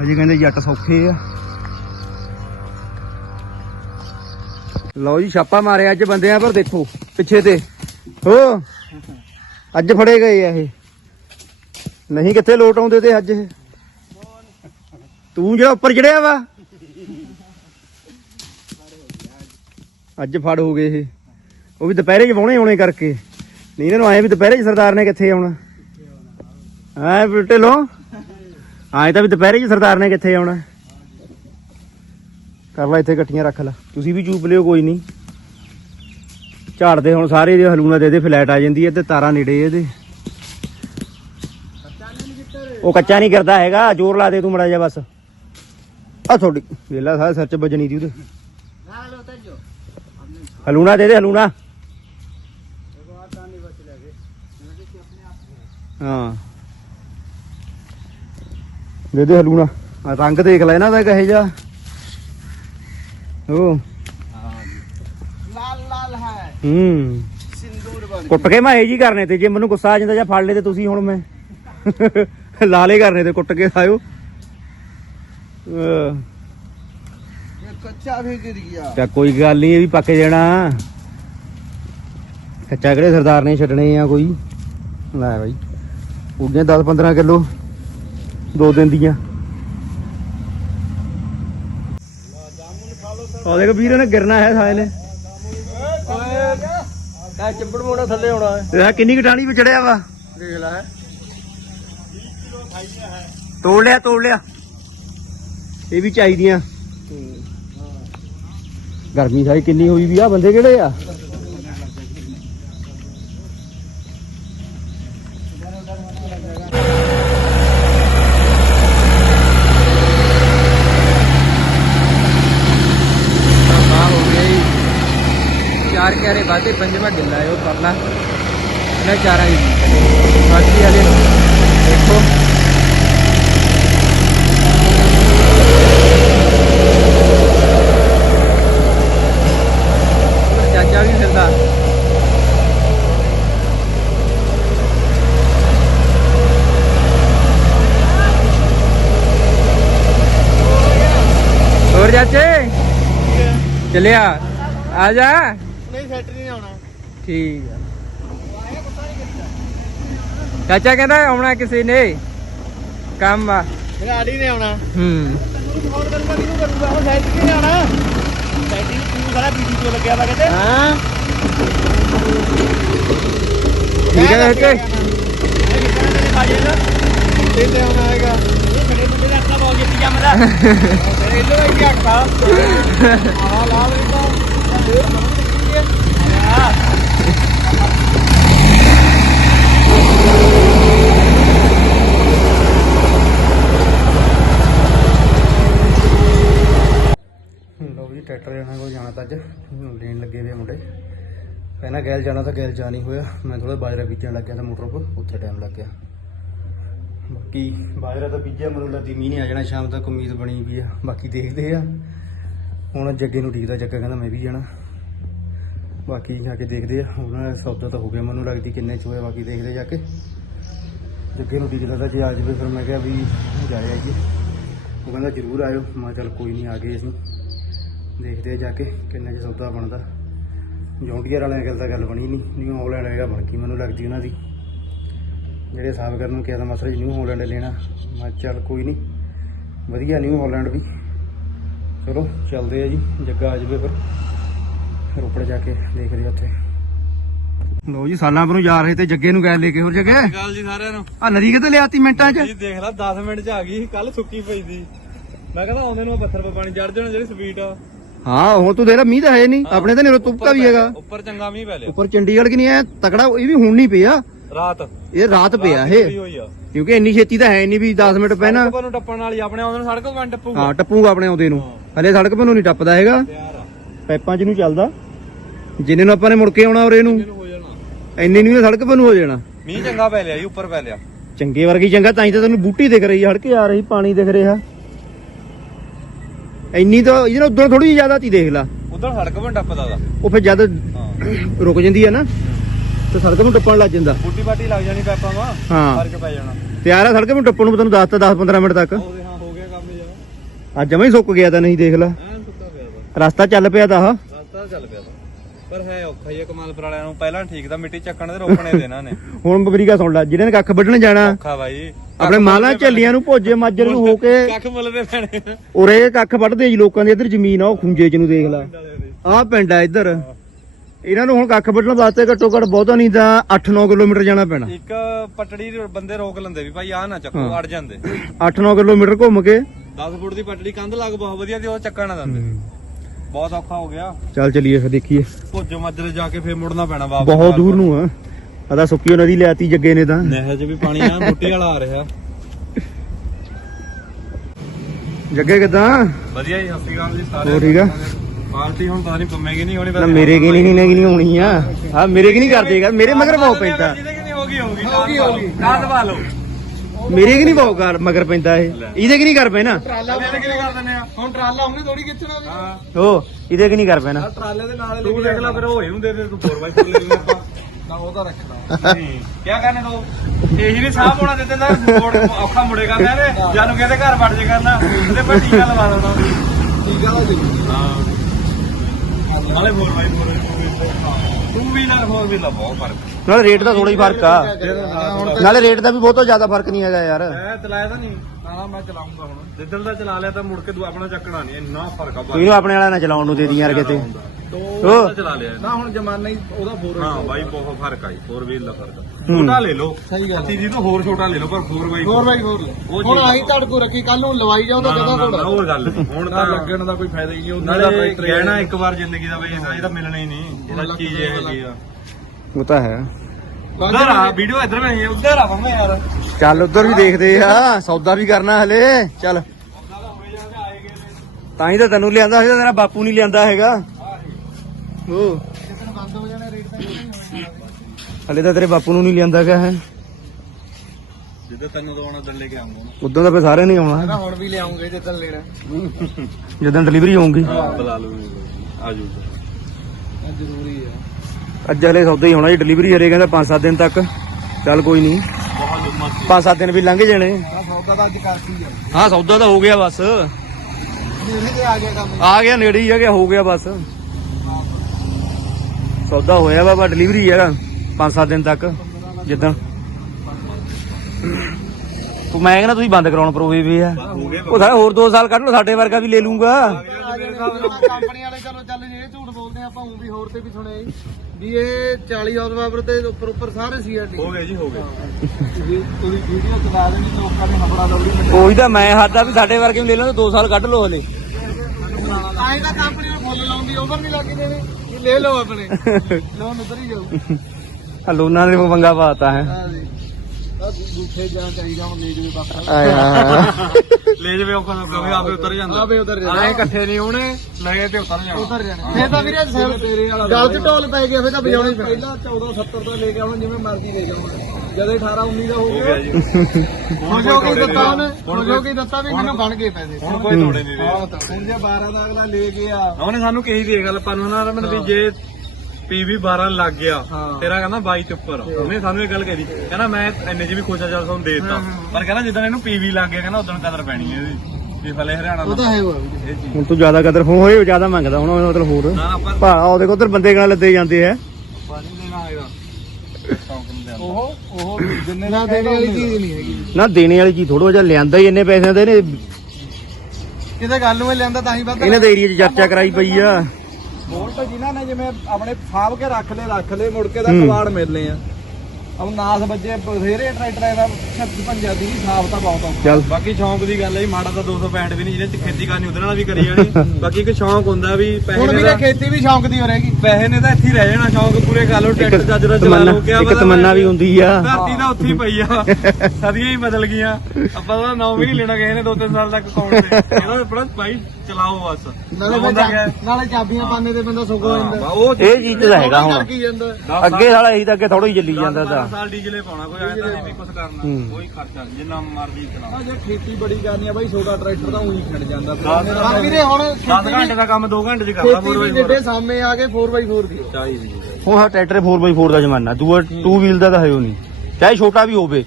ਹਜੇ ਕਹਿੰਦੇ ਜੱਟ ਸੌਖੇ ਆ। ਲਓ ਜੀ, ਛਾਪਾ ਮਾਰਿਆ ਅੱਜ ਬੰਦਿਆਂ ਪਰ, ਦੇਖੋ, ਪਿੱਛੇ ਤੇ। ਹੋ, ਅੱਜ ਫੜੇ ਗਏ ਆ ਇਹ। ਨਹੀਂ, ਕਿੱਥੇ ਲੋਟ ਆਉਂਦੇ ਤੇ ਅੱਜ ਇਹ? ਤੂੰ ਜਿਹੜਾ ਉੱਪਰ ਚੜਿਆ ਵਾ? ਅੱਜ ਫੜ ਹੋ ਗਏ ਇਹ। ਉਹ ਵੀ ਦੁਪਹਿਰੇ ਚ ਵਾਉਣੇ ਆਉਣੇ ਕਰਕੇ। ਨਹੀਂ, ਇਹਨਾਂ ਨੂੰ ਆਏ ਵੀ ਦੁਪਹਿਰੇ ਚ ਸਰਦਾਰ ਨੇ ਕਿੱਥੇ ਆਉਣਾ? ਹਾਂ ਬਿਲਟੇ ਲੋ ਆਏ ਤਾਂ ਵੀ ਦੁਪਹਿਰੇ ਚ ਸਰਦਾਰ ਨੇ ਕਿੱਥੇ ਆਉਣਾ? ਕਰ ਲੈ ਇੱਥੇ ਇਕੱਠੀਆਂ ਰੱਖ ਲੈ। ਤੁਸੀਂ ਵੀ ਚੂਪ ਲਿਓ ਕੋਈ ਨਹੀਂ। ਝਾੜਦੇ ਹੁਣ ਸਾਰੇ ਦੇ ਹਲੂਣਾ ਦੇ ਦੇ ਫਲੈਟ ਆ ਜਾਂਦੀ ਹੈ ਤੇ ਤਾਰਾਂ ਨੇੜੇ ਇਹਦੇ। ਉਹ ਕੱਚਾ ਨਹੀਂ ਕਰਦਾ ਹੈਗਾ ਜ਼ੋਰ ਲਾ ਦੇ ਤੂੰ ਮੜਾ ਜਾ ਬਸ। ਆ ਥੋੜੀ ਵੇਲਾ ਸਾਰਾ ਸਿਰ ਚ ਵੱਜਣੀ ਦੀ ਉਹਦੇ। ਹਲੂਣਾ ਦੇ ਦੇ ਹਲੂਣਾ। ਹਾਂ। ਦੇ ਦੇ ਹਲੂਣਾ। ਰੰਗ ਦੇਖ ਲੈ ਇਹਨਾਂ ਦਾ ਕਹੇ ਜਾ ਉਹ ਲਾਲ ਲਾਲ ਹੈ। ਹੂੰ। ਸਿੰਦੂਰ ਬਣ ਕੁੱਟ ਕੇ ਮੈਂ ਇਹ ਜੀ ਕਰਨੇ ਤੇ ਜੇ ਮੈਨੂੰ ਗੁੱਸਾ ਆ ਜਾਂਦਾ ਜਾਂ ਫੜ ਲੈ ਤੇ ਤੁਸੀਂ ਹੁਣ ਮੈਂ। ਲਾਲੇ ਕਰਨੇ ਤੇ ਕੁੱਟ ਕੇ ਖਾਇਓ ਅਹ, ਇਹ ਕੱਚਾ ਵੀ ਗਿਰ ਗਿਆ। ਤਾਂ ਕੋਈ ਗੱਲ ਨਹੀਂ ਇਹ ਵੀ ਪੱਕ ਜਾਣਾ। ਕੱਚਾ ਕਿਹੜੇ ਸਰਦਾਰ ਨੇ ਛੱਡਣੇ ਆ ਕੋਈ? ਲੈ ਬਾਈ। ਉਹਦੀਆਂ 10 15 ਕਿਲੋ। ਦੋ ਦਿਨ ਦੀਆਂ। ਆ ਦੇਖ ਵੀਰ ਨੇ ਗਿਰਨਾ ਹੈ ਸਾਲੇ ਨੇ। ਕਾ ਚਿੰਬੜ ਮੋੜਾ ਥੱਲੇ ਆਉਣਾ ਹੈ। ਇਹ ਕਿੰਨੀ ਘਟਾਣੀ ਵਿੱਚ ਚੜਿਆ ਵਾ? ਦੇਖ ਲੈ। ਤੋੜ ਲਿਆ ਤੋੜ ਲਿਆ। ਇਹ ਵੀ ਚਾਹੀਦੀਆਂ। ਗਰਮੀ ਸਾਰੀ ਕਿੰਨੀ ਹੋਈ ਵੀ ਆ ਬੰਦੇ ਕਿਹੜੇ ਆ ਬਾਹ ਹੋ ਗਈ ਪਰਲਾ ਇਹਨਾਂ ਚਾਰਾਂ ਹੀ ਬਾਕੀ ਵਾਲੇ ਦੇਖੋ। ਉੱਧਰ ਚਾਚਾ ਵੀ ਫਿਰਦਾ। ਹੋਰ ਚਾਚੇ? ਚੱਲਿਆ। ਆ ਜਾ ਨਹੀਂ ਸੈੱਟ ਨਹੀਂ ਆਉਣਾ ਠੀਕ ਆ। ਚਾਚਾ ਕਹਿੰਦਾ ਆਉਣਾ ਕਿਸੇ ਨੇ। ਕੰਮ ਆ। ਗਾੜੀ ਨੇ ਆਉਣਾ। ਹੂੰ। ਫੋਨ ਕਰੂੰਗਾ ਕਿਹਨੂੰ ਕਰੂੰਗਾ ਹੁਣ ਸੈੱਟ ਨਹੀਂ ਆਉਣਾ ਸੈੱਟ ਤੂੰ ਸਾਰਾ ਬੀਜੀ ਤੋਂ ਲੱਗਿਆ ਵਾ ਕਿਤੇ ਹਾਂ। ਠੀਕ ਹੈ ਚਾਚੇ। ਤੇ ਤੇ ਆਉਣਾ ਹੈਗਾ ਖੜੇ ਮੁੰਡੇ ਦਾ ਅੱਖਾਂ ਬਹੁਤ ਜਿੱਤੀ ਜੰਮਦਾ ਤੇਰੇ ਇੱਧਰ ਹੀ। ਕੀ ਆਖਾ ਆ ਲਾ ਲਈ ਤਾਂ ਲੋ ਵੀ ਟਰੈਕਟਰ ਜਾਣਾ ਕੋਲ ਜਾਣਾ ਤਾਂ ਅੱਜ ਲੈਣ ਲੱਗੇ ਵੇ ਮੁੰਡੇ ਪਹਿਲਾਂ ਗੈਲ ਜਾਣਾ ਤਾਂ ਗੈਲ ਜਾ ਨਹੀਂ ਹੋਇਆ। ਮੈਂ ਥੋੜਾ ਬਾਜਰਾ ਬੀਜਣ ਲੱਗਿਆ ਤਾਂ ਮੋਟਰ ਉੱਪਰ ਉੱਥੇ ਟਾਈਮ ਲੱਗ ਗਿਆ। ਬਾਕੀ ਬਾਜਰਾ ਤਾਂ ਬੀਜਿਆ ਮੈਨੂੰ ਲੱਗਦੀ ਮੀਂਹ ਨਹੀਂ ਆ ਜਾਣਾ, ਸ਼ਾਮ ਤੱਕ ਉਮੀਦ ਬਣੀ ਵੀ ਆ। ਬਾਕੀ ਦੇਖਦੇ ਆ। ਹੁਣ ਜੱਗੇ ਨੂੰ ਉਡੀਕਦਾ ਜੱਗਾ, ਕਹਿੰਦਾ ਮੈਂ ਵੀ ਜਾਣਾ। ਬਾਕੀ ਜਾ ਕੇ ਦੇਖਦੇ ਆ। ਉਹਨਾਂ ਦਾ ਸੌਦਾ ਤਾਂ ਹੋ ਗਿਆ, ਮੈਨੂੰ ਲੱਗਦੀ ਕਿੰਨੇ ਚ ਹੋਇਆ, ਬਾਕੀ ਦੇਖਦੇ ਜਾ ਕੇ। ਜੱਗੇ ਨੂੰ ਉਡੀਕਦਾ ਤਾਂ ਜੇ ਆ ਜਾਵੇ, ਫਿਰ ਮੈਂ ਕਿਹਾ ਵੀ ਜਾ ਆਈਏ ਉਹ ਕਹਿੰਦਾ ਜ਼ਰੂਰ ਆਇਓ। ਮੈਂ ਚੱਲ ਕੋਈ ਨਹੀਂ, ਆ ਗਏ ਅਸੀਂ। ਦੇਖਦੇ ਆ ਜਾ ਕੇ ਕਿੰਨੇ ਚ ਸੌਦਾ ਬਣਦਾ। ਜੌਂਡੀਅਰ ਵਾਲਿਆਂ ਗੱਲ ਤਾਂ ਗੱਲ ਬਣੀ ਨਹੀਂ ਨਿਊ ਹਾਲੈਂਡ ਹੈਗਾ ਬਣ ਗਈ ਮੈਨੂੰ ਲੱਗਦੀ ਉਹਨਾਂ ਦੀ। ਜਿਹੜੇ ਹਿਸਾਬ ਕਰਨ ਨੂੰ ਕਿਹਾ ਤਾਂ ਮਸਲਾ ਨਿਊ ਹਾਲੈਂਡ ਲੈਣਾ ਮੈਂ ਚੱਲ ਕੋਈ ਨਹੀਂ ਵਧੀਆ ਨਿਊ ਹਾਲੈਂਡ ਵੀ। ਚਲੋ ਚੱਲਦੇ ਆ ਜੀ ਜੱਗਾ ਆ ਜਾਵੇ ਫਿਰ ਰੋਪੜ ਜਾ ਕੇ ਦੇਖਦੇ ਆ ਉੱਥੇ। ਲੋ ਜੀ ਸਾਲਾਂ ਪਰ ਨੂੰ ਜਾ ਰਹੇ ਤੇ ਜੱਗੇ ਨੂੰ ਗੈਲ ਲੈ ਕੇ ਹੋਰ ਜੱਗੇ? ਗੱਲ ਜੀ ਸਾਰਿਆਂ ਨੂੰ। ਆ ਨਦੀ ਕਿਤੇ ਲਿਆਤੀ ਮਿੰਟਾਂ 'ਚ? ਜੀ ਦੇਖ ਲੈ 10 ਮਿੰਟ ਚ ਆ ਗਈ ਕੱਲ ਸੁੱਕੀ ਪਈ ਦੀ ਮੈਂ ਕਹਿੰਦਾ ਆਉਂਦੇ ਨੂੰ ਪੱਥਰ ਪਾਣੀ ਚੜ ਜਾਣਾ ਜਿਹੜੀ ਸਪੀਡ ਆ। ਹਾਂ ਹੁਣ ਤੂੰ ਦੇਖ ਲੈ ਮੀਂਹ ਤਾਂ ਹੈ ਨਹੀਂ। ਆਪਣੇ ਤਾਂ ਨਹੀਂ ਤੁਪਕਾ ਵੀ ਹੈਗਾ। ਉੱਪਰ ਚੰਗਾ ਮੀਂਹ ਪੈ ਲਿਆ। ਉੱਪਰ ਚੰਡੀਗੜ੍ਹ ਕਿ ਨਹੀਂ ਹੈ ਤਕੜਾ ਇਹ ਵੀ ਹੁਣ ਨਹੀਂ ਪਿਆ। ਰਾਤ। ਇਹ ਰਾਤ ਪਿਆ ਇਹ। ਕਿਉਂਕਿ ਇੰਨੀ ਛੇਤੀ ਤਾਂ ਹੈ ਨਹੀਂ ਵੀ 10 ਮਿੰਟ ਪਹਿਲਾਂ। ਉੱਪਰ ਨੂੰ ਟੱਪਣ ਵਾਲੀ ਆਪਣੇ ਆਉਂਦੇ ਨੂੰ ਸੜਕ ਤੋਂ ਟੱਪੂਗਾ। ਹਾਂ ਟੱਪੂਗਾ ਆਪਣੇ ਆਉਂਦੇ ਨੂੰ। ਹਲੇ ਸੜਕ ਪਰ ਨੂੰ ਨਹੀਂ ਟੱਪਦਾ ਹੈਗਾ। ਪਾਈਪਾਂ 'ਚ ਨੂੰ ਚੱਲਦਾ। ਜਿੰਨੇ ਨੂੰ ਆਪਾਂ ਨੇ ਮੁੜ ਕੇ ਆਉਣਾ ਔਰ ਇਹਨੂੰ ਇੰਨੇ ਨੂੰ ਸੜਕ ਪਰ ਨੂੰ ਹੋ ਜਾਣਾ। ਮੀਂਹ ਚੰਗਾ ਪੈ ਲਿਆ ਜੀ ਉੱਪਰ ਪੈ ਲਿਆ। ਚੰਗੇ ਵਰਗੀ ਚੰਗਾ ਤਾਂ ਹੀ ਤਾਂ ਤੈਨੂੰ ਬੂਟੀ ਦਿਖ ਰਹੀ ਹੜ ਕੇ ਆ ਰਹੀ ਪਾਣੀ ਦਿਖ ਰਿਹਾ। ਇੰਨੀ ਤਾਂ ਇਹਦੇ ਨਾਲ ਉਦੋਂ ਥੋੜੀ ਜ਼ਿਆਦਾ ਤੀ ਦੇਖ ਲਾ। ਉਧਰ ਸੜਕ ਵੀ ਟੱਪਦਾ ਦਾ ਉਹ ਫਿਰ ਜਦ ਹਾਂ। ਰੁਕ ਜਾਂਦੀ ਆ ਨਾ ਤੇ ਸੜਕ ਨੂੰ ਟੱਪਣ ਲੱਗ ਜਾਂਦਾ। ਬੂਟੀ ਬਾਟੀ ਲੱਗ ਜਾਣੀ ਪੈਪਾਂ ਵਾ ਹਾਂ। ਫ਼ਰਕ ਪੈ ਜਾਣਾ। ਤਿਆਰ ਆ ਸੜਕ ਨੂੰ ਟੱਪਣ ਨੂੰ ਤੈਨੂੰ 10 ਤਾਂ 10 15 ਮਿੰਟ ਤੱਕ। ਉਹਦੇ ਹਾਂ ਹੋ ਗਿਆ ਕੰਮ ਜਰਾ ਅੱਜ ਜਮਾ ਹੀ ਸੁੱਕ ਗਿਆ ਤਾਂ ਨਹੀਂ ਦੇਖ ਲਾ। ਰਸਤਾ ਚੱਲ ਪਿਆ ਤਾਂ ਆਹ। ਰਸਤਾ ਚੱਲ ਪਿਆ ਤਾ। ਪਰ ਹੈ ਔਖਾ ਹੀ ਕਮਾਲਪੁਰ ਵਾਲਿਆਂ ਨੂੰ। ਪਹਿਲਾਂ ਠੀਕ ਤਾਂ ਮਿੱਟੀ ਚੱਕਣ ਦੇ ਰੋਕਣੇ ਦੇ ਇਹਨਾਂ ਨੇ। ਹੁਣ ਬਰੀਕਾ ਸੁਣ ਲੈ ਜਿਹਨੇ ਨੇ ਕੱਖ ਵੱਢਣ ਜਾਣਾ। ਔਖਾ ਬਾਈ। ਆਪਣੇ ਮਾਲਾਂ ਝੱਲੀਆਂ ਨੂੰ ਭੋਜੇ ਮਾਜਰੇ ਨੂੰ ਹੋ ਕੇ ਕੱਖ ਮੁੱਲਦੇ ਪੈਣੇ। ਉਰੇ ਕੱਖ ਵੱਢਦੇ ਜੀ ਲੋਕਾਂ ਦੀ ਇੱਧਰ ਜ਼ਮੀਨ ਆ ਉਹ ਖੁੰਝੇ ਚ ਨੂੰ ਦੇਖ ਲਾ। ਆਹ ਪਿੰਡ ਆ ਇੱਧਰ। ਇਹਨਾਂ ਨੂੰ ਹੁਣ ਕੱਖ ਵੱਢਣ ਵਾਸਤੇ ਘੱਟੋ ਘੱਟ ਬਹੁਤਾ ਨਹੀਂ ਤਾਂ 8-9 ਕਿਲੋਮੀਟਰ ਜਾਣਾ ਪੈਣਾ। ਇੱਕ ਪਟੜੀ ਦੇ ਬੰਦੇ ਰੋਕ ਲੈਂਦੇ ਵੀ ਭਾਈ ਆਹ ਨਾ ਚੱਕੋ ਅੜ ਜਾਂਦੇ। 8-9 ਕਿਲੋਮੀਟਰ ਘੁੰਮ ਕੇ। 10 ਫੁੱਟ ਦੀ ਪਟੜੀ ਕੰਧ ਲੱਗ ਬਹੁਤ ਵਧੀਆ ਤੇ ਉਹ ਚੱਕਾ ਨਾ ਦਿੰਦੇ। ਬਹੁਤ ਔਖਾ ਹੋ ਗਿਆ। ਚੱਲ ਚਲੀਏ ਫਿਰ ਦੇਖੀਏ। ਭੋਜੋ ਮਾਜਰੇ ਜਾ ਕੇ ਫੇਰ ਮੁੜਨਾ ਪੈਣਾ ਵਾਪਸ ਬਹੁਤ ਦੂਰ ਨੂੰ ਆ। ਆਦਾ ਸੁੱਕੀ ਨਦੀ ਲਿਆਤੀ ਜੱਗੇ ਨੇ ਤਾਂ। ਨਹਿਰ 'ਚ ਵੀ ਪਾਣੀ ਆ ਬੁੱਟੀ ਵਾਲਾ ਆ ਰਿਹਾ। ਜੱਗੇ ਕਿਦਾਂ? ਵਧੀਆ ਜੀ ਸਤਿ ਸ਼੍ਰੀ ਅਕਾਲ ਜੀ ਸਾਰੇ ਹੋਰ ਠੀਕ ਆ? ਪਾਰਟੀ ਹੁਣ ਪਤਾ ਨਹੀਂ ਪੰਮੇਗੀ ਨਹੀਂ ਹੋਣੀ ਨਾ ਮੇਰੇ ਕੀ ਨਹੀਂ ਨਹੀਂ ਨਹੀਂ ਹੋਣੀ ਆ। ਹਾਂ ਮੇਰੇ ਕੀ ਨਹੀਂ ਕਰਦੇਗਾ ਮੇਰੇ ਮਗਰ ਬਹੁਤ ਪੈਂਦਾ ਜਿਹਦੇ ਕਿ ਨਹੀਂ ਹੋਗੀ ਹੋਗੀ ਹੋਗੀ ਹੋਗੀ ਨਾ ਦਬਾ ਲਓ ਮੇਰੇ ਕੀ ਨਹੀਂ ਬਹੁਤ ਕਰ ਮਗਰ ਪੈਂਦਾ ਇਹ। ਇਹਦੇ ਕੀ ਨਹੀਂ ਕਰ ਪੈਣਾ? ਟਰਾਲਾ ਇਹਦੇ ਕਿਹਨੇ ਕਰ ਦਿੰਦੇ ਆ। ਹੁਣ ਟਰਾਲਾ ਉਹਨੇ ਥੋੜੀ ਖਿੱਚਣਾ ਵੀ ਹਾਂ। ਉਹ ਇਹਦੇ ਕੀ ਨਹੀਂ ਕਰ ਪੈਣਾ? ਟਰਾਲੇ ਦੇ ਨਾਲ ਤੂੰ ਦੇਖ ਲੈ ਫਿਰ ਹੋਏ ਹੁੰਦੇ ਤੇ ਤੂੰ 4x4 ਲੈ ਲੈਣਾ ਆਪਾਂ ਨਾ ਉਹਦਾ ਰੱਖਣਾ। ਨਹੀਂ ਕੀ ਕਰਨੇ ਤੋ? ਇਹੀ ਨਹੀਂ ਸਾਹ ਪਾਉਣਾ ਦਿੱਤੇ ਤਾਂ ਮੋੜ ਔਖਾ ਮੁੜੇਗਾ। ਕਹਿੰਦੇ ਜਾਨੂੰ ਕਹਿੰਦੇ ਘਰ ਵੜ ਜੇ ਕਰਨਾ ਤੇ ਪਰ ਟੀਕਾ ਲਵਾ ਦੇਣਾ। ਟੀਕਾ ਦਾ। ਜ਼ਰੂਰੀ ਹਾਂ। ਨਾਲੇ 4x4 ਤੂੰ ਵੀ ਨਾਲ 4 ਵੀ। ਲਾ ਬਹੁਤ ਫ਼ਰਕ ਨਾਲੇ ਰੇਟ ਦਾ ਥੋੜਾ ਹੀ ਫ਼ਰਕ ਆ। ਨਾਲੇ ਰੇਟ ਦਾ ਵੀ ਬਹੁਤਾ ਜ਼ਿਆਦਾ ਫ਼ਰਕ ਨਹੀਂ ਹੈਗਾ ਯਾਰ। ਮੈਂ ਚਲਾਇਆ ਤਾਂ ਨਹੀਂ। ਨਾ ਨਾ ਮੈਂ ਚਲਾਉਂਗਾ ਹੁਣ। ਜਿੱਦਲ ਦਾ ਚਲਾ ਲਿਆ ਤਾਂ ਮੁੜ ਕੇ ਤੂੰ ਆਪਣਾ ਚੱਕਣਾ ਨਹੀਂ। ਇੰਨਾ ਫ਼ਰਕ ਆ ਬਾਈ। ਇਹਨੂੰ ਆਪਣੇ ਵਾਲਾ ਨਾ ਚਲਾਉਣ ਨੂੰ ਦੇ ਦੀ ਯਾਰ ਕਿਤੇ। ਦੋ ਉਹ। ਦਾ ਚਲਾ ਲਿਆ ਨਾ ਹੁਣ ਜ਼ਮਾਨਾ ਹੀ ਉਹਦਾ 4 ਹਾਂ ਬਾਈ ਬਹੁਤ ਫ਼ਰਕ ਆਈ 4 ਵੀਲ ਦਾ ਫ਼ਰਕ ਹੂੰ। ਛੋਟਾ ਲੈ ਲਓ। ਸਹੀ ਗੱਲ ਜੀ ਤੋਂ ਹੋਰ ਛੋਟਾ ਲੈ ਲਓ ਪਰ 4 ਬਾਈ 4 ਬਾਈ 4 ਲੈ। ਹੁਣ ਆਹੀ ਤੁਹਾਡੇ ਕੋ ਰੱਖੀ ਕੱਲ ਨੂੰ ਲਵਾਈ ਜਾਓ ਤਾਂ ਜਗ੍ਹਾ ਕੋਲ ਉਹ ਗੱਲ। ਨੀ। ਹੁਣ ਤਾਂ ਲੱਗਣ ਦਾ ਕੋਈ ਫਾਇਦਾ ਹੀ ਨਹੀਂ ਨਾਲੇ ਗਹਿਣਾ ਇੱਕ ਵਾਰ ਜ਼ਿੰਦਗੀ ਦਾ ਬਈ ਇਹਦਾ ਮਿਲਣਾ ਹੀ ਨਹੀਂ। ਇਹਦਾ ਚੀਜ਼ ਇਹ ਹੈਗੀ ਆ ਉਹ ਤਾਂ ਹੈ। ਉਧਰ ਆ ਵੀਡੀਓ ਇੱਧਰ ਮੈਂ ਉਧਰ ਆ ਮੰਮੇ ਯਾਰ। ਚੱਲ ਉਧਰ ਵੀ ਦੇਖਦੇ ਆ ਸੌਦਾ ਵੀ ਕਰਨਾ ਹਲੇ ਚੱਲ। ਤਾਂ ਹੀ ਤਾਂ ਤੈਨੂੰ ਲਿਆਂਦਾ ਸੀ ਤੇਰਾ ਬਾਪੂ ਨਹੀਂ ਲਿਆਂਦਾ ਹੈਗਾ। ਉਹ ਹਲੇ ਤਾਂ ਤੇਰੇ ਬਾਪੂ ਨੂੰ ਨਹੀਂ ਲਿਆਂਦਾ ਗਿਆ ਹੈ। ਜਿੱਦਾਂ ਤੈਨੂੰ ਦਵਾਉਣਾ ਦਿਲ ਲੈ ਕੇ ਆਉਂਗਾ ਉਦੋਂ ਤਾਂ ਫੇ ਸਾਰੇ ਨਹੀਂ ਆਉਣਾ। ਹੁਣ ਵੀ ਲਿਆਉਂਗੇ ਜਿੱਦਣ ਲੈਣਾ। ਜਦੋਂ ਡਿਲੀਵਰੀ ਹੋਊਗੀ। ਬੁਲਾ ਲਓ ਆ ਜੂ ਜ਼ਰੂਰੀ ਆ। ਅੱਜ ਹਲੇ ਸੌਦਾ ਹੀ ਹੋਣਾ ਜੀ ਡਿਲੀਵਰੀ ਹਰੇ ਕਹਿੰਦਾ 5-7 ਦਿਨ ਤੱਕ। ਚੱਲ ਕੋਈ ਨਹੀਂ। ਬਹੁਤ ਲੰਮਾ 5-7 ਦਿਨ ਵੀ ਲੰਘ ਜਾਣੇ। ਸੌਦਾ ਤਾਂ ਅੱਜ ਕਰਤੀ ਆ। ਹਾਂ ਸੌਦਾ ਤਾਂ ਹੋ ਗਿਆ ਬਸ। ਨੇੜੇ ਆ ਗਿਆ ਕੰਮ। ਆ ਗਿਆ ਨੇੜੇ ਹੀ ਆ ਗਿਆ ਹੋ ਗਿਆ ਬਸ। ਸੌਦਾ ਹੋਇਆ ਵਾ ਬਾ ਡਿਲੀਵਰੀ ਹੈਗਾ 5-7 ਦਿਨ ਤੱਕ ਜਿੱਦਾਂ। ਤੂੰ ਮੈਂ ਕਹਿੰਦਾ ਤੁਸੀਂ ਬੰਦ ਕਰਾਉਣ ਪਰੋਵੇ ਵੀ ਆ। ਉਹ ਸਾਰਾ ਹੋਰ 2 ਸਾਲ ਕੱਢ ਲਓ ਸਾਡੇ ਵਰਗਾ ਵੀ ਲੈ ਲੂੰਗਾ। ਕੰਪਨੀ ਵਾਲੇ ਚਲੋ ਚੱਲ ਜੇ ਝੂਠ ਬੋਲਦੇ ਆਪਾਂ ਉਹ ਵੀ ਹੋਰ ਤੇ ਵੀ ਸੁਣਿਆ ਜੀ। ਵੀ ਇਹ 40 ਹਾਰਸ ਪਾਵਰ ਤੇ ਉੱਪਰ ਉੱਪਰ ਸਾਰੇ ਸੀਆਰਡੀ ਹੋ ਗਿਆ ਜੀ ਹੋ ਗਿਆ। ਉਹਦੀ ਵੀਡੀਓ ਚਲਾ ਦੇਣੀ ਲੋਕਾਂ ਨੇ ਹਮੜਾ ਦੌੜੀ ਉਹੀ ਤਾਂ ਮੈਂ ਹੱਦਾ ਵੀ ਸਾਡੇ ਵਰਗੇ ਵੀ ਲੈ ਲਓ 2 ਸਾਲ ਕੱਢ ਲਓ ਹਲੇ। ਆਏ ਤਾਂ ਕੰਪਨੀ ਨੂੰ ਫੁੱਲ ਲਾਉਂਦੀ ਓਵਰ ਨਹੀਂ ਲੱਗੀ ਦੇਣੀ। ਲੈ ਲਓ ਆਪਣੇ। ਲੋਨ ਉਧਰ ਹੀ ਜਾਊ ਆ ਲੋਨਾਂ ਨੇ ਮੰਗਾ ਪਾਤਾ ਹੈ। ਹਾਂ ਜੀ। ਆ ਗੁੱਠੇ ਜਾਂ ਚਾਹੀਦਾ ਹੁਣ ਲੈ ਜਵੇ ਬਾਕਾ ਆਇਆ ਲੈ ਜਵੇ ਨਾ ਕਵੇ ਆਪੇ ਉਤਰ ਜਾਂਦਾ। ਆਵੇ ਉਧਰ ਆਏ ਇਕੱਠੇ ਨਹੀਂ ਹੋਣੇ ਲਏ ਤੇ ਉਤਰ ਜਾਣਾ। ਉਧਰ ਜਾਣਾ। ਫੇਰ ਤਾਂ ਵੀਰੇ ਸੇਵ ਤੇਰੇ ਵਾਲਾ ਗੱਲ ਚ ਢੋਲ ਪੈ ਗਿਆ ਫੇਰ ਤਾਂ ਵਜਾਉਣੀ ਪੈਣੀ। ਪਹਿਲਾਂ 14 70 ਤੋਂ ਲੈ ਕੇ ਆਉਣਾ ਜਿਵੇਂ ਮਰਜ਼ੀ ਲੈ ਜਾਣਾ ਜਦੋਂ 18 19 ਦਾ ਹੋ ਹੋ ਗਿਆ। ਜੀ। ਖੁਸ਼ ਹੋ ਕੇ ਦਿੱਤਾ ਉਹਨੇ ਖੁਸ਼ ਹੋ ਕੇ ਦਿੱਤਾ ਵੀ ਮੈਨੂੰ ਬਣ ਗਏ ਪੈਸੇ। ਹੁਣ ਕੋਈ ਤੋੜੇ ਨਹੀਂ। ਹਾਂ ਤਾਂ ਹੁਣ ਜੇ 12 ਦਾ ਅਗਲਾ ਲੈ ਗਿਆ। ਉਹਨੇ ਸਾਨੂੰ ਕਹੀ ਦੀ ਇਹ ਗੱਲ ਪਰ ਉਹਨਾਂ ਰਮਨ ਵੀ ਜੇ ਪੀਵੀ 12 ਲੱਗ ਗਿਆ ਹਾਂ। ਤੇਰਾ ਕਹਿੰਦਾ 22 ਤੇ ਉੱਪਰ। ਉਹਨੇ ਸਾਨੂੰ ਇਹ ਗੱਲ ਕਹੀ ਕਹਿੰਦਾ ਮੈਂ ਇੰਨੇ ਜੀ ਵੀ ਖੋਜਾ ਚੱਲ ਤੁਹਾਨੂੰ ਦੇ ਦਿੱਤਾ। ਪਰ ਕਹਿੰਦਾ ਜਿੱਦਾਂ ਇਹਨੂੰ ਪੀਵੀ ਲੱਗ ਗਿਆ ਕਹਿੰਦਾ ਉਦੋਂ ਕਦਰ ਪੈਣੀ ਹੈ ਇਹਦੀ। ਵੀ ਫਲੇ ਹਰਿਆਣਾ ਉਹ ਤਾਂ ਹੈ ਹੁਣ ਤੂੰ ਜ਼ਿਆਦਾ ਕਦਰ ਹੋਏ ਜ਼ਿਆਦਾ ਮੰਗਦਾ ਹੁਣ ਮਤਲਬ ਹੋਰ। ਭਾ ਉਹਦੇ ਕੋਲ ਉਧਰ ਬੰਦੇ ਗਾਲ ਲੱਦੇ ਜਾਂਦੇ ਆ ਪਾਣੀ ਦੇਣਾ ਹੈਗਾ ਸ਼ੌਂਕ ਨੂੰ ਦੇਣਾ ਉਹ ਉਹ ਜਿੰਨੇ ਨਾ ਦੇਣੇ ਵਾਲੀ ਚੀਜ਼ ਨਹੀਂ ਹੈਗੀ। ਨਾ ਦੇਣੇ ਵਾਲੀ ਚੀਜ਼ ਥੋੜਾ ਜਿਹਾ ਲਿਆਂਦਾ ਹੀ ਇੰਨੇ ਪੈਸਿਆਂ ਦੇ ਨੇ। ਕਿਤੇ ਗੱਲ ਨੂੰ ਇਹ ਲੈਂਦਾ ਤਾਂ ਹੀ ਵੱਧ ਇਹਨਾਂ ਦੇ ਏਰੀਆ 'ਚ ਚਰਚਾ ਕਰਾਈ ਪਈ ਆ। ਵੋਲਟ ਜਿਨ੍ਹਾਂ ਨੇ ਜਿਵੇਂ ਆਪਣੇ ਸਾਂਭ ਕੇ ਰੱਖ ਲਏ ਰੱਖ ਲਏ ਮੁੜ ਕੇ ਦਾ। ਕਵਾੜ ਮਿਲਨੇ ਆ। ਅਬ ਨਾਸ ਬੱਜੇ ਬਥੇਰੇ ਟਰੈਕਟਰ ਦਾ 56 ਦੀ ਸਾਫ਼ ਤਾਂ ਬਹੁਤ ਔਖਾ ਚੱਲ। ਬਾਕੀ ਸ਼ੌਂਕ ਦੀ ਗੱਲ ਹੈ ਜੀ, ਮਾੜਾ ਤਾਂ 265 ਵੀ ਨਹੀਂ ਜਿਹਨੇ ਚ ਖੇਤੀ ਕਰਨੀ ਉਹਦੇ ਨਾਲ ਵੀ ਕਰੀ ਜਾਣੀ। ਬਾਕੀ ਇੱਕ ਸ਼ੌਂਕ ਹੁੰਦਾ ਵੀ ਪੈਸੇ ਹੁਣ ਵੀ ਤਾਂ ਖੇਤੀ ਵੀ ਸ਼ੌਂਕ ਦੀ ਹੋ ਰਹੇਗੀ। ਪੈਸੇ ਨੇ ਤਾਂ ਇੱਥੇ ਹੀ ਰਹਿ ਜਾਣਾ ਸ਼ੌਂਕ ਪੂਰੇ ਕਰ ਲਓ ਟਰੈਕਟਰ ਚੱਜ ਦਾ ਚਲਾ ਲਓ ਕਿਆ ਇੱਕ ਤਮੰਨਾ ਵੀ ਹੁੰਦੀ ਆ। ਧਰਤੀ ਤਾਂ ਉੱਥੇ ਹੀ ਪਈ ਆ। ਸਦੀਆਂ ਹੀ ਬਦਲ ਗਈਆਂ। ਆਪਾਂ ਤਾਂ ਨਾਮ ਵੀ ਨਹੀਂ ਲੈਣਾ ਕਿਸੇ ਨੇ ਦੋ ਤਿੰਨ ਸਾਲ ਤੱਕ ਅਕਾਊਂਟ ਤੇ ਇਹਦਾ ਬੜਾ ਭਾਈ ਚਲਾਓ ਬਸ। ਨਾਲੇ ਫਿਰ ਹੁੰਦਾ ਕਿਆ ਹੈ? ਚਾ- ਨਾਲੇ ਚਾਬੀਆਂ ਪਾਣੇ ਤੇ ਬੰਦਾ ਸੁੱਕ ਹੋ ਹਾਂ, ਜਾਂਦਾ। ਉਹ ਇਹ ਚੀਜ਼ ਤਾਂ ਹੈਗਾ ਹੁਣ। ਕੀ ਜਾਂਦਾ। ਦਸ ਅੱਗੇ ਸਾਲਾ ਇਹੀ ਤਾਂ ਅੱਗੇ ਥੋੜਾ ਹੀ ਚੱਲੀ ਜਾਂਦਾ ਦਸ ਤਾਂ ਸਾਲ ਡੀਜ਼ਲੇ ਪਾਉਣਾ ਕੋਈ ਐਂ ਤਾਂ ਨਹੀਂ ਵੀ ਕੁਝ ਕਰਨਾ। ਹੂੰ। ਕੋਈ ਖਰਚਾ ਨਹੀਂ ਜਿੰਨਾ ਮਰਜ਼ੀ ਚਲਾਓ। ਜੇ ਖੇਤੀ ਬੜੀ ਕਰਨੀ ਆ ਬਾਈ ਛੋਟਾ ਟਰੈਕਟਰ ਤਾਂ ਉਹੀ ਖੜ ਜਾਂਦਾ। ਦਸ- ਬਾਕੀ ਵੀਰੇ ਹੁਣ 7 ਘੰਟੇ ਦਾ ਕੰਮ 2 ਘੰਟੇ ਚ ਕਰਦਾ ਖੇਤੀ ਵੀ ਜਿੱਡੇ ਸਾਹਮਣੇ ਆ ਕੇ 4x4 ਦੀ। ਚਾਹੀਦੀ ਹੁਣ ਹਾਂ ਟਰੈਕਟਰ 4x4 ਦਾ ਜ਼ਮਾਨਾ ਦੂਆ 2 ਵੀਲ ਦਾ ਤਾਂ ਹੈ ਉਹ ਨਹੀਂ। ਚਾਹੇ ਛੋਟਾ ਵੀ ਹੋਵੇ।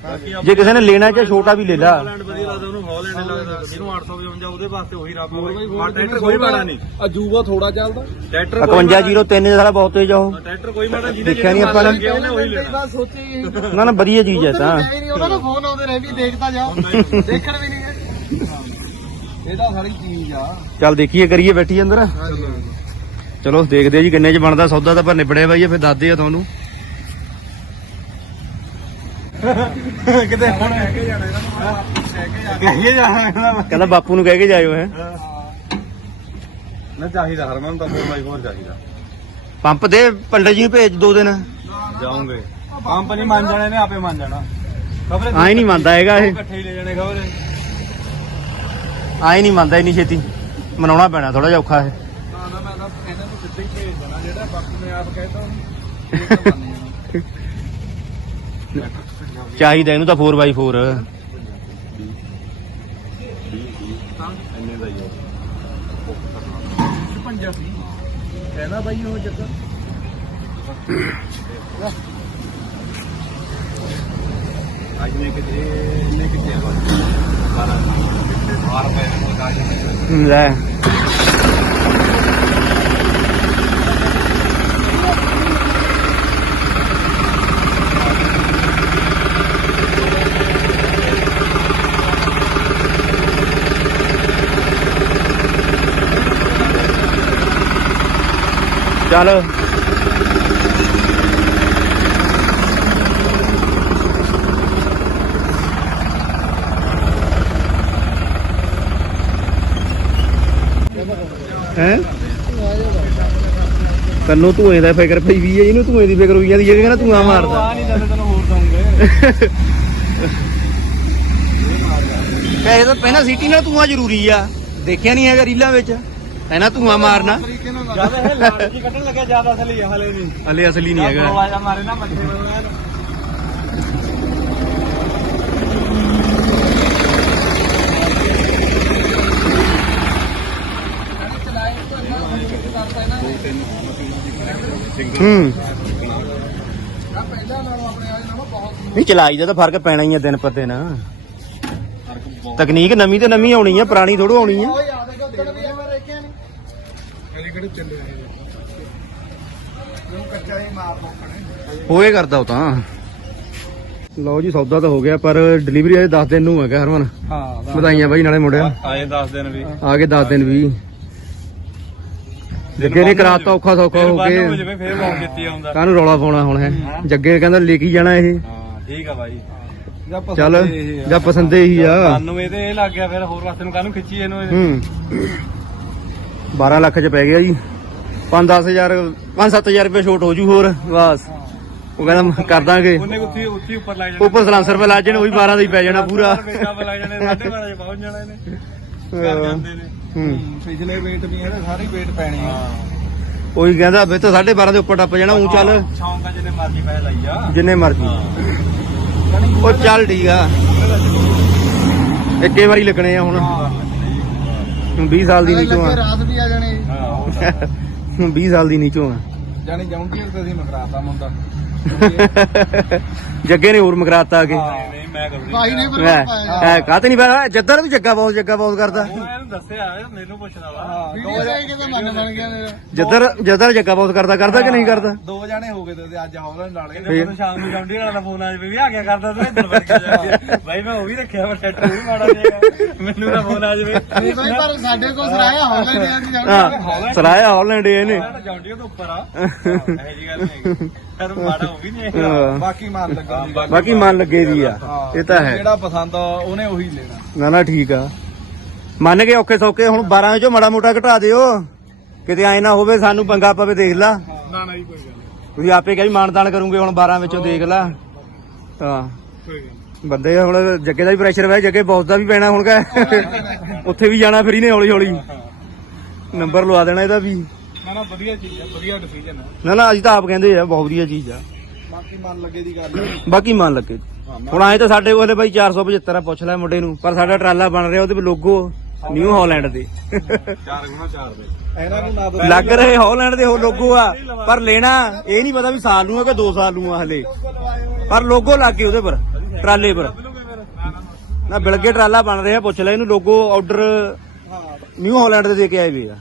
ਜੇ ਕਿਸੇ ਨੇ ਲੈਣਾ ਚਾਹੇ ਛੋਟਾ ਵੀ ਲੈ ਲਾ। ਹਾਲੈਂਡ ਵਧੀਆ ਲੱਗਦਾ ਉਹਨੂੰ ਹਾਲੈਂਡ ਲੱਗਦਾ। ਜਿਹਨੂੰ 855 ਉਹਦੇ ਵਾਸਤੇ ਉਹੀ ਰੱਬ ਆ ਟਰੈਕਟਰ ਕੋਈ ਮਾੜਾ ਨਹੀਂ। ਅਜੂਬਾ ਥੋੜਾ ਚੱਲਦਾ। ਟਰੈਕਟਰ 5103 ਸਾਲਾ ਬਹੁਤ ਤੇਜ਼ ਆ ਉਹ। ਟਰੈਕਟਰ ਕੋਈ ਮਾੜਾ ਜਿਹਦੇ ਦੇਖਿਆ ਨੀ ਆਪਾਂ ਨੇ। ਨਾ ਨਾ ਵਧੀਆ ਚੀਜ਼ ਹੈ ਤਾਂ ਨਹੀਂ ਉਹਨਾਂ ਨੂੰ ਫੋਨ ਆਉਂਦੇ ਰਹੇ ਵੀ ਦੇਖਦਾ ਜਾ ਦੇਖਣ ਵੀ ਨਹੀਂ ਇਹਦਾ ਸਾਰੀ ਚੀਜ਼ ਆ। ਚੱਲ ਦੇਖੀਏ ਕਰੀਏ ਬੈਠੀ ਅੰਦਰ। ਚਲੋ ਦੇਖਦੇ ਆ ਜੀ ਕਿੰਨੇ ਚ ਬਣਦਾ ਸੌਦਾ ਤਾਂ ਪਰ ਨਿਬੜਿਆ ਬਾਈ ਫਿਰ ਦੱਸਦੇ ਆ ਤੁਹਾਨੂੰ। ਕਿਤੇ ਹੁਣ ਕਹਿ ਕੇ ਜਾਣਾ ਇਹਨਾਂ ਨੂੰ ਕਹਿ ਕੇ ਜਾਣਾ। ਕਹਿੰਦਾ ਬਾਪੂ ਨੂੰ ਕਹਿ ਕੇ ਜਾਇਓ ਹੈ। ਨਾ ਚਾਹੀਦਾ ਹਰਮਨ ਤਾਂ 4x4 ਚਾਹੀਦਾ। ਪੰਪ ਦੇ ਪੰਡਤ ਜੀ ਨੂੰ ਭੇਜ ਦੋ ਦਿਨ। ਜਾਉਂਗੇ। ਪੰਪ ਨਹੀਂ ਮੰਨ ਜਾਣੇ ਨੇ ਆਪੇ ਮੰਨ ਜਾਣਾ। ਖਬਰੇ ਆਏ ਨਹੀਂ ਮੰਨਦਾ ਹੈਗਾ ਇਹ। ਇਕੱਠੇ ਹੀ ਲੈ ਜਾਣੇ ਖਬਰੇ। ਆਏ ਨਹੀਂ ਮੰਨਦਾ ਇੰਨੀ ਛੇਤੀ। ਮਨਾਉਣਾ ਪੈਣਾ ਥੋੜਾ ਜਿਹਾ ਔਖਾ ਹੈ ਨਾ ਨਾ ਮੈਂ ਤਾਂ ਇਹਨਾਂ ਨੂੰ ਸਿੱਧੇ ਹੀ ਭੇਜ ਦੇਣਾ। ਜਿਹੜਾ ਬਾਪੂ ਨੇ ਆਪ ਕਹਿਤਾ ਉਹਨੂੰ। ਚਾਹੀਦਾ ਇਹਨੂੰ ਤਾਂ 4x4 ਇੰਨੇ ਦਾ ਹੀ ਆ ਪੰਜਾ ਸੀ ਕਹਿੰਦਾ ਬਾਈ ਉਹ ਚੱਕਰ? ਅੱਜ ਨੇ ਕਿਤੇ ਇੰਨੇ ਕਿਤੇ ਆ ਬਸ 12 12 ਰੁਪਏ ਦੇ ਕਾਜ ਲੈ। ਚੱਲ। ਹੈ? ਕੰਨੋਂ ਧੂਏ ਦਾ ਫਿਕਰ ਪਈ ਵੀ ਹੈ ਇਹਨੂੰ ਧੂਏ ਦੀ ਫਿਕਰ ਹੋਈ ਜਾਂਦੀ ਜਿਹੜੀ ਕਹਿੰਦਾ ਧੂਆ ਮਾਰਦਾ। ਆ ਨਹੀਂ ਦਿੰਦੇ ਤੈਨੂੰ ਹੋਰ ਦਊਂਗੇ ਪੈਸੇ ਤਾਂ ਪਹਿਲਾਂ ਸਿਟੀ ਨਾਲ ਧੂਆ ਜ਼ਰੂਰੀ ਆ। ਦੇਖਿਆ ਨਹੀਂ ਹੈਗਾ ਰੀਲਾਂ ਵਿੱਚ। ਪਹਿਲਾਂ ਧੂਆ ਮਾਰਨਾ। ਤਰੀਕੇ ਨਾਲ ਜਦ ਇਹ ਲਾੜ ਜੀ ਕੱਢਣ ਲੱਗਿਆ ਜ਼ਿਆਦਾ ਅਸਲੀ ਆ ਹਲੇ ਅਸਲੀ ਨਹੀਂ ਹੈਗਾ। ਆਵਾਜ਼ਾਂ ਮਾਰੇ ਨਾ ਮੱਥੇ ਵਾਲਾ ਹੂੰ। ਨਹੀਂ ਚਲਾਈ ਦਾ ਤਾਂ ਫ਼ਰਕ ਪੈਣਾ ਹੀ ਆ ਦਿਨ ਪਰ ਦਿਨ। ਤਕਨੀਕ ਨਵੀਂ ਤੇ ਨਵੀਂ ਆਉਣੀ ਆ ਪੁਰਾਣੀ ਥੋੜੋ ਆਉਣੀ ਆ ਉਹ ਯਾਦ ਹੈ ਕਿ ਉੱਤਰ ਵੀ ਮੈਂ ਦੇਖਿਆ ਨਹੀਂ ਕਿਹੜੀ ਕਿਹੜੀ ਚੱਲੇ ਆਏ ਨੂੰ ਕੱਚਾ ਹੀ ਮਾਰ ਮੋਕਣੇ ਹੋਏ ਕਰਦਾ ਉਹ ਤਾਂ। ਲਓ ਜੀ ਸੌਦਾ ਤਾਂ ਹੋ ਗਿਆ ਪਰ ਡਿਲੀਵਰੀ ਅਜੇ 10 ਦਿਨ ਨੂੰ ਹੈਗਾ ਹਰਮਨ। ਹਾਂ ਵਧਾਈਆਂ ਬਾਈ ਨਾਲੇ ਮੁੰਡਿਆ। ਆਏ 10 ਦਿਨ ਵੀ। ਆ ਕੇ 10 ਦਿਨ ਵੀ। ਜੱਗੇ ਨੇ ਕਰਾਤਾ ਔਖਾ ਸੌਖਾ ਹੋ ਕੇ। ਫੇਰ ਆਉਂਦਾ ਕਾਹਨੂੰ ਰੌਲਾ ਪਾਉਣਾ ਹੁਣ ਹੈ? ਜੱਗੇ ਕਹਿੰਦਾ ਲੈ ਕੇ ਜਾਣਾ ਇਹ। ਹਾਂ ਠੀਕ ਆ ਬਾਈ। ਚੱਲ ਜਾਂ ਪਸੰਦੇ ਹੀ ਆ। ਸਾਨੂੰ ਇਹਦੇ ਇਹ ਲੱਗ ਗਿਆ ਫਿਰ ਹੋਰ ਪਾਸੇ ਨੂੰ ਕਾਹਨੂੰ ਖਿੱਚੀ ਇਹਨੂੰ ਇਹ? ਹੂੰ। 12 ਲੱਖ ਚ ਪੈ ਗਿਆ ਜੀ। 5-10000 5-7000 ਰੁਪਏ ਛੋਟ ਹੋ ਜੂ ਹੋਰ ਬਸ। ਉਹ ਕਹਿੰਦਾ ਕਰ ਦਾਂਗੇ। ਉਹਨੇ ਉੱਥੇ ਉੱਥੇ ਉੱਪਰ ਲੱਗ ਜਾਣਾ। ਉੱਪਰ ਸਲਾਂਸਰ ਪੇ ਲਾ ਜਾਣ ਉਹੀ 12 ਦਾ ਹੀ ਪੈ ਜਾਣਾ ਪੂਰਾ। ਲੱਗ ਜਾਣੇ ਸਾਢੇ 12 ਚ ਪਹੁੰਚ ਜਾਣਾ ਇਹਨੇ ਕਰ ਜਾਂਦੇ ਨੇ। ਹੂੰ। ਪਿਛਲੇ ਵੇਟ ਵੀ ਇਹਦੇ ਸਾਰੇ ਵੇਟ ਪੈਣੇ ਆ। ਉਹੀ ਕਹਿੰਦਾ ਫਿਰ ਤਾਂ 12.5 ਦੇ ਉੱਪਰ ਟੱਪ ਜਾਣਾ ਉਂ ਚੱਲ। ਸ਼ੌਂਕ ਜਿਹਨੇ ਮਰਜ਼ੀ ਪੈਸੇ ਲਾਈ ਆ। ਜਿੰਨੇ ਮਰਜ਼ੀ। ਉਹ ਚੱਲ ਠੀਕ ਆ। ਇੱਕੇ ਵਾਰੀ ਲੱਗਣੇ ਆ ਹੁਣ। ਹੁਣ 20 ਸਾਲ ਦੀ ਨੀਚੋਂ ਆ। ਰਾਤ ਵੀ ਆ ਜਾਣੇ। ਹਾਂ ਉਹ ਤਾਂ ਹੁਣ 20 ਸਾਲ ਦੀ ਨੀਚੋਂ ਆ। ਜਾਨੀ ਜਾਉਂਟੀਅਰ ਤੇ ਅਸੀਂ ਮਕਰਾਤਾ ਮੁੰਡਾ। ਜੱਗੇ ਨੇ ਹੋਰ ਮਕਰਾਤਾ ਆ ਕੇ। ਨਹੀਂ ਨਹੀਂ ਮੈਂ ਕਰੂੰਗੀ ਭਾਈ ਨੇ ਪਾਇਆ ਐ ਕਾਤੇ ਨਹੀਂ ਪਤਾ ਜੱਦਰ ਤੂੰ ਜੱਗਾ ਬਹੁਤ ਜੱਗਾ ਬਹੁਤ ਕਰਦਾ। ਦੱਸਿਆ ਮੈਨੂੰ ਪੁੱਛਣ ਵਾਲਾ। ਵੀਡੀਓ ਦੇਖ ਕੇ ਤਾਂ ਮਨ ਬਣ ਗਿਆ ਮੇਰਾ ਜੱਦਰ ਜੱਦਰ ਜੱਗਾ ਬਹੁਤ ਕਰਦਾ ਕਰਦਾ ਕਿ ਨਹੀਂ ਕਰਦਾ? ਦੋ ਜਾਣੇ ਹੋ ਗਏ ਤੇ ਅੱਜ ਹੌਲੈਂਡ ਇਹਦੇ ਮੈਨੂੰ ਸ਼ਾਮ ਨੂੰ ਜੌਂਡੀ ਵਾਲਾ ਦਾ ਫੋਨ ਆ ਜਾਵੇ ਵੀ ਆ ਗਿਆ ਕਰਦਾ ਤੂੰ ਇੱਧਰ ਵੜ ਕੇ ਜਾ। ਕੇ। ਬਾਈ ਮੈਂ ਉਹ ਵੀ ਰੱਖਿਆ ਵਾ ਟਰੈਕਟਰ ਵੀ ਮਾੜਾ ਜਿਹਾ ਮੈਨੂੰ ਤਾਂ ਫੋਨ ਆ ਜਾਵੇ। ਨਹੀਂ ਭਾਈ ਪਰ ਸਾਡੇ ਕੋਲ ਸਰਾਇਆ ਹੌਲੈਂਡ ਦੀ ਹਾਂ ਸਰਾਇਆ ਹਾਲੈਂਡ ਇਹਨੇ। ਜੌਂਡੀ ਤੋਂ ਉੱਪਰ ਆ। ਇਹ ਜੀ ਗੱਲ ਨਹੀਂ ਪਰ ਮਾੜਾ ਉਹ ਵੀ ਨਹੀਂ ਹਾਂ। ਬਾਕੀ ਮਨ ਲੱਗਾ। ਦੀ ਬਾਕੀ ਮਨ ਲੱਗੇ ਦੀ ਆ। ਇਹ ਤਾਂ ਹੈ। ਜਿਹੜਾ ਪਸੰਦ ਆ ਉਹਨੇ ਉਹੀ ਲੈਣਾ। ਨਾ ਨਾ ਠੀਕ ਆ। ਮੰਨ ਕੇ ਔਖੇ ਸੌਕੇ ਹੁਣ 12 ਚੋਂ ਮਾੜਾ ਮੋਟਾ ਘਟਾ ਦਿਓ। ਕਿਤੇ ਐ ਨਾ ਹੋਵੇ ਸਾਨੂੰ ਪੰਗਾ ਪਵੇ ਦੇਖ ਲਾ। ਨਾ ਨਾ ਕੋਈ ਗੱਲ ਤੁਸੀਂ ਆਪੇ ਕਹੀ ਮਾਨਦਾਨ ਕਰੋਗੇ ਹੁਣ 12 ਵਿੱਚੋਂ ਦੇਖ ਲਾ। ਹਾਂ। ਬੰਦੇ ਹੁਣ ਜੱਗੇ ਦਾ ਵੀ ਪ੍ਰੈਸ਼ਰ ਵੈ ਜੱਗੇ ਬੌਸ ਦਾ ਵੀ ਪੈਣਾ ਹੁਣ ਕਾ ਉੱਥੇ ਵੀ ਜਾਣਾ ਫਿਰ ਇਹਨੇ ਹੌਲੀ ਹੌਲੀ ਨੰਬਰ ਲਵਾ ਦੇਣਾ ਇਹਦਾ ਵੀ। ਨਾ ਨਾ ਵਧੀਆ ਚੀਜ਼ ਹੈ ਵਧੀਆ ਡਿਸੀਜਨ ਹੈ ਨਾ ਨਾ ਅਸੀਂ ਤਾਂ ਆਪ ਕਹਿੰਦੇ ਆ ਬਹੁਤ ਵਧੀਆ ਚੀਜ਼ ਆ। ਬਾਕੀ ਮਨ ਲੱਗੇ ਦੀ ਗੱਲ ਬਾਕੀ ਮੰਨ ਲੱਗੇ। ਹੁਣ ਆਏ ਤਾਂ ਸਾਡੇ ਕੋਲੇ ਬਾਈ 475 ਆ ਪੁੱਛ ਲੈ ਮੁੰਡੇ ਨੂੰ। ਪਰ ਸਾਡਾ ਟਰਾਲਾ ਬਣ ਰਿਹਾ ਉਹਦੇ ਲੋਗੋ। ਨਿਊ ਹਾਲੈਂਡ ਦੇ। ਚਾਰ ਗੁਣਾ ਚਾਰ ਦੇ। ਇਹਨਾਂ ਨੂੰ ਨਾ ਲੱਗ ਰਹੇ ਹਾਲੈਂਡ ਦੇ ਉਹ ਲੋਗੋ ਆ ਪਰ ਲੈਣਾ ਇਹ ਨਹੀਂ ਪਤਾ ਵੀ ਸਾਲ ਨੂੰ ਆ ਕਿ 2 ਸਾਲ ਨੂੰ ਆ ਹਲੇ। ਪਰ ਲੋਗੋ ਲੱਗ ਗਏ ਉਹਦੇ ਪਰ ਟਰਾਲੇ ਪਰ। ਨਾ ਬਿਲਗੇ ਟਰਾਲਾ ਬਣ ਰਿਹਾ ਪੁੱਛ ਲੈ ਇਹਨੂੰ ਲੋਗੋ ਆਰਡਰ ਨਿਊ ਹਾਲੈਂਡ ਦੇ ਦੇ ਕੇ ਆਏ ਵੇ ਆ।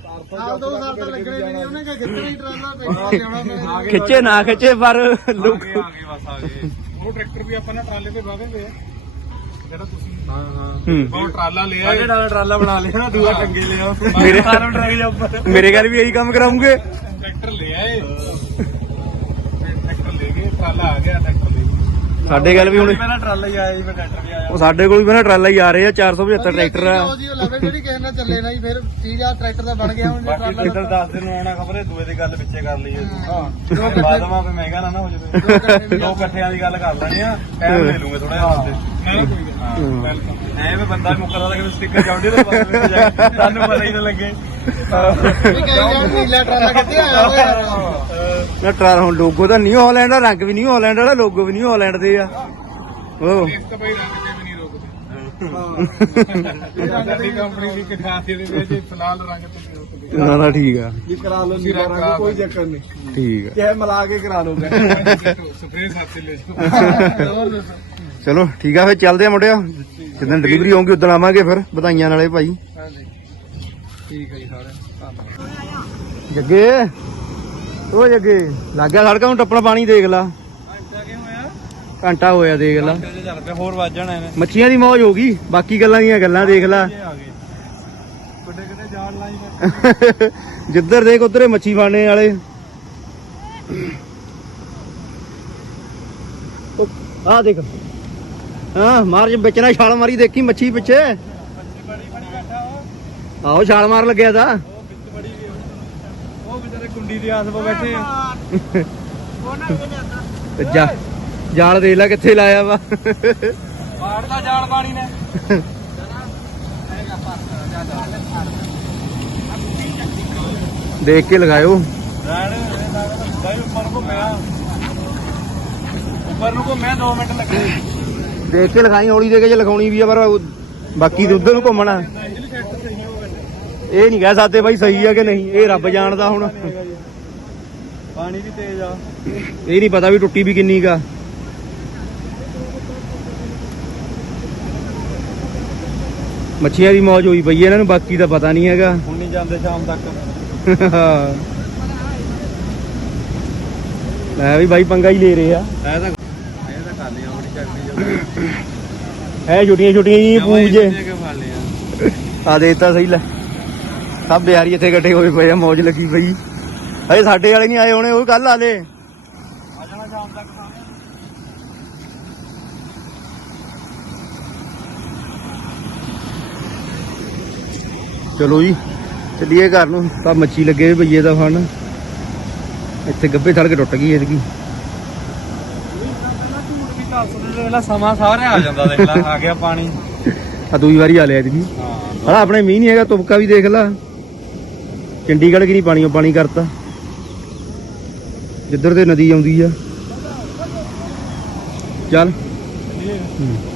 ਖਿੱਚੇ ਨਾ ਖਿੱਚੇ ਪਰ ਲੋਕ ਆ ਗਏ ਬਸ ਆ ਗਏ। ਉਹ ਟਰੈਕਟਰ ਵੀ ਆਪਾਂ ਨੇ ਟਰਾਲੇ ਤੇ ਵਾਗੇ ਹੋਏ ਆ। ਜਿਹੜਾ ਤੁਸੀਂ ਹਾਂ। ਹਾਂ ਹੂੰ। ਉਹ ਟਰਾਲਾ ਲਿਆ। ਸਾਡੇ ਨਾਲ ਟਰਾਲਾ ਬਣਾ ਲਿਆ? ਦੂਆ ਟੰਗੇ ਲਿਆ। ਮੇਰੇ- ਫਾਰਮ ਟਰੱਕ ਦੇ ਉੱਪਰ। ਮੇਰੇ ਘਰ ਵੀ ਇਹੀ ਕੰਮ ਕਰਾਉਂਗੇ। ਟਰੈਕਟਰ ਲਿਆ ਏ। ਟਰੈਕਟਰ ਲੈ ਗਏ ਟਰਾਲਾ ਆ ਗਿਆ ਟਰੈਕਟਰ ਸਾਡੇ ਗੱਲ ਵੀ ਹੁਣ ਪਹਿਲਾਂ ਟਰਾਲਾ ਹੀ ਆਇਆ ਜੀ ਫਿਰ ਟਰੈਕਟਰ ਵੀ ਆਇਆ। ਉਹ ਸਾਡੇ ਕੋਲ ਵੀ ਪਹਿਲਾਂ ਟਰਾਲਾ ਹੀ ਆ ਰਹੇ ਆ 475 ਟਰੈਕਟਰ ਆ। ਉਹ ਜੀ ਉਹ ਲਵੇ ਜਿਹੜੀ ਕਿਸੇ ਨਾਲ ਚੱਲੇ ਨਾ ਜੀ ਫਿਰ ਠੀਕ ਆ ਟਰੈਕਟਰ ਦਾ ਬਣ ਗਿਆ ਹੁਣ ਜੇ ਬਾਕੀ ਟਰਾਲਾ ਟਰੈਕਟਰ ਦੱਸ ਦਿਨ ਨੂੰ ਆਉਣਾ ਖਬਰੇ ਦੂਏ ਦੀ ਗੱਲ ਪਿੱਛੇ ਕਰ ਲਈਏ। ਹਾਂ। ਬਾਦਮਾ ਫੇ ਮਹਿੰਗਾ ਨਾ ਨਾ ਹੋ ਜਾਵੇ। ਦੋ ਇਕੱਠਿਆਂ ਦੀ ਗੱਲ ਕਰ ਲੈਣੀ ਆ ਟਾਈਮ ਲੈ ਲੂਗੇ ਥੋੜਾ ਜਿਹਾ ਨਾ ਕੋਈ ਗੱਲ ਐ ਵੀ ਬੰਦਾ ਮੁੱਕਰਦਾ ਕਿ ਸਟicker ਚਾਉਂਦੇ ਤਾਂ ਸਾਨੂੰ ਪਤਾ ਹੀ ਨਾ ਲੱਗੇ। ਟਰਾਲਾ ਨਾ ਹੁਣ ਲੋਗੋ ਤਾਂ ਨਿਊ ਹਾਲੈਂਡ ਦਾ ਰੰਗ ਵੀ ਨਿਊ ਹਾਲੈਂਡ ਵਾਲਾ ਲੋਗੋ ਵੀ ਨਿਊ ਹਾਲੈਂਡ ਦੇ ਆ। ਉਹ ਇਸ ਤਾਂ ਬਈ ਰੰਗ ਤੇ ਵੀ ਨਹੀਂ ਰੋਕਦੇ। ਸਾਡੀ ਕੰਪਨੀ ਦੀ ਕਿਠਾਸੀ ਦੇ ਵਿੱਚ ਫਿਲਹਾਲ ਰੰਗ ਤੇ ਨਹੀਂ ਰੋਕਦੇ। ਨਾ ਨਾ ਠੀਕ ਆ। ਵੀ ਕਰਾ ਲਓ ਨੀਲਾ ਰੰਗ ਕੋਈ ਚੱਕਰ ਨਹੀਂ। ਠੀਕ ਆ। ਚਾਹੇ ਮਿਲਾ ਕੇ ਕਰਾ ਲਓਗੇ ਸਪਰੇ ਸਾਥ ਲੈ ਚਲੋ ਠੀਕ ਆ ਫੇਰ ਚੱਲਦੇ ਆ ਮੁੰਡਿਆ ਜਦੋਂ ਡਿਲੀਵਰੀ ਹੋਊਗੀ ਉਦੋਂ ਆਵਾਂਗੇ ਫਿਰ ਵਧਾਈਆਂ ਨਾਲੇ ਭਾਈ। ਹਾਂਜੀ। ਠੀਕ ਹੈ ਜੀ ਸਾਰੇ ਧੰਨਵਾਦ। ਜੱਗੇ ਉਹ ਜੱਗੇ ਲੱਗ ਗਿਆ ਸੜਕਾਂ ਨੂੰ ਟੱਪਣਾ ਪਾਣੀ ਦੇਖ ਲਾ। ਘੰਟਾ ਹੋਇਆ? ਦੇਖ ਲਾ। ਹੋਰ ਵੱਜ ਜਾਣਾ ਇਹਨੇ। ਮੱਛੀਆਂ ਦੀ ਮੌਜ ਹੋ ਗਈ ਬਾਕੀ ਗੱਲਾਂ ਦੀਆਂ ਗੱਲਾਂ ਦੇਖ ਲਾ। ਜਿੱਧਰ ਦੇਖ ਉਧਰੇ ਮੱਛੀ ਫਾੜਨੇ ਵਾਲੇ। ਆ ਦੇਖ। ਹਾਂ ਮਾਰ ਜੇ ਵਿੱਚ ਨਾ ਛਾਲ ਮਾਰੀ ਦੇਖੀ ਮੱਛੀ ਪਿੱਛੇ। ਆਹੋ ਛਾਲ ਮਾਰ ਲੱਗਿਆ ਤਾਂ। ਉਹ ਵਿਚਾਰੇ ਕੁੰਡੀ ਦੀ ਆਸ 'ਤੇ ਬੈਠੇ ਆ। ਤੇ ਜਾ ਜਾਲ ਦੇਖ ਲੈ ਕਿੱਥੇ ਲਾਇਆ ਵਾ। ਮਾਰਦਾ ਜਾਲ ਪਾਣੀ ਨੇ। ਦੇਖ ਕੇ ਲਗਾਇਓ। ਰਾਣ ਬਾਈ ਉੱਪਰ ਨੂੰ ਮੈਂ ਉੱਪਰ ਨੂੰ ਕੋ ਮੈਂ 2 ਮਿੰਟ ਲੱਗੇ। ਦੇਖ ਕੇ ਲਗਾਈ ਹੌਲੀ ਦੇ ਕੇ ਜੇ ਲਗਾਉਣੀ ਵੀ ਆ ਪਰ ਬਾਕੀ ਤੇ ਉਧਰ ਨੂੰ ਘੁੰਮਣਾ। ਇਹ ਨਹੀਂ ਕਹਿ ਸਕਦੇ ਬਾਈ ਸਹੀ ਆ ਕਿ ਨਹੀਂ ਇਹ ਰੱਬ ਜਾਣਦਾ ਹੁਣ। ਪਾਣੀ ਵੀ ਤੇਜ਼ ਆ। ਇਹ ਨਹੀਂ ਪਤਾ ਵੀ ਟੁੱਟੀ ਵੀ ਕਿੰਨੀ ਕਾ ਮੱਛੀਆਂ ਦੀ ਮੌਜ ਹੋਈ ਪਈ ਇਹਨਾਂ ਨੂੰ ਬਾਕੀ ਦਾ ਪਤਾ ਨਹੀਂ ਹੈਗਾ। ਹੁਣ ਨਹੀਂ ਜਾਂਦੇ ਸ਼ਾਮ ਤੱਕ। ਲੈ ਵੀ ਬਾਈ ਪੰਗਾ ਹੀ ਲੈ ਰਹੇ ਆ। ਇਹ ਤਾਂ ਇਹ ਤਾਂ ਕਰ ਲਿਆ ਬੜੀ ਚੱਕਦੀ ਐ ਛੁੱਟੀਆਂ ਛੁੱਟੀਆਂ ਜੀ। ਪੂਜ ਜੇ ਆ? ਦੇਤਾ ਸਹੀ ਲੈ। ਸਭ ਬਿਹਾਰੀ ਇੱਥੇ ਇਕੱਠੇ ਹੋਏ ਪਏ ਆ ਮੌਜ ਲੱਗੀ ਪਈ। ਅਜੇ ਸਾਡੇ ਵਾਲੇ ਨਹੀਂ ਆਏ ਹੋਣੇ ਉਹ ਕੱਲ ਆ ਲੈ ਆ ਜਾਣਾ ਸ਼ਾਮ ਤੱਕ ਚਲੋ ਜੀ ਚੱਲੀਏ ਘਰ ਨੂੰ। ਤਾਂ ਮੱਛੀ ਲੱਗੇ ਹੋਏ ਭਈਏ ਦਾ ਫਣ ਇੱਥੇ ਗੱਬੇ ਥੜ ਕੇ ਟੁੱਟ ਗਈ ਇਹਦੀ ਵੀ ਸਮਾਂ ਸਾਰੇ ਆ ਜਾਂਦਾ ਦੇਖ ਲੈ ਆ ਗਿਆ ਪਾਣੀ ਆ ਦੂਈ ਵਾਰੀ ਆ ਲਿਆ ਇਹਦੀ ਹਾਂ। ਹਲਾ ਆਪਣੇ ਮੀਂਹ ਨਹੀਂ ਹੈਗਾ ਤੁਪਕਾ ਵੀ ਦੇਖ ਲਾ। ਚੰਡੀਗੜ੍ਹ ਕਿ ਨਹੀਂ ਪਾਣੀਓ ਪਾਣੀ ਕਰਤਾ? ਜਿੱਧਰ ਤੇ ਨਦੀ ਆਉਂਦੀ ਆ। ਚੱਲ। ਹੂੰ।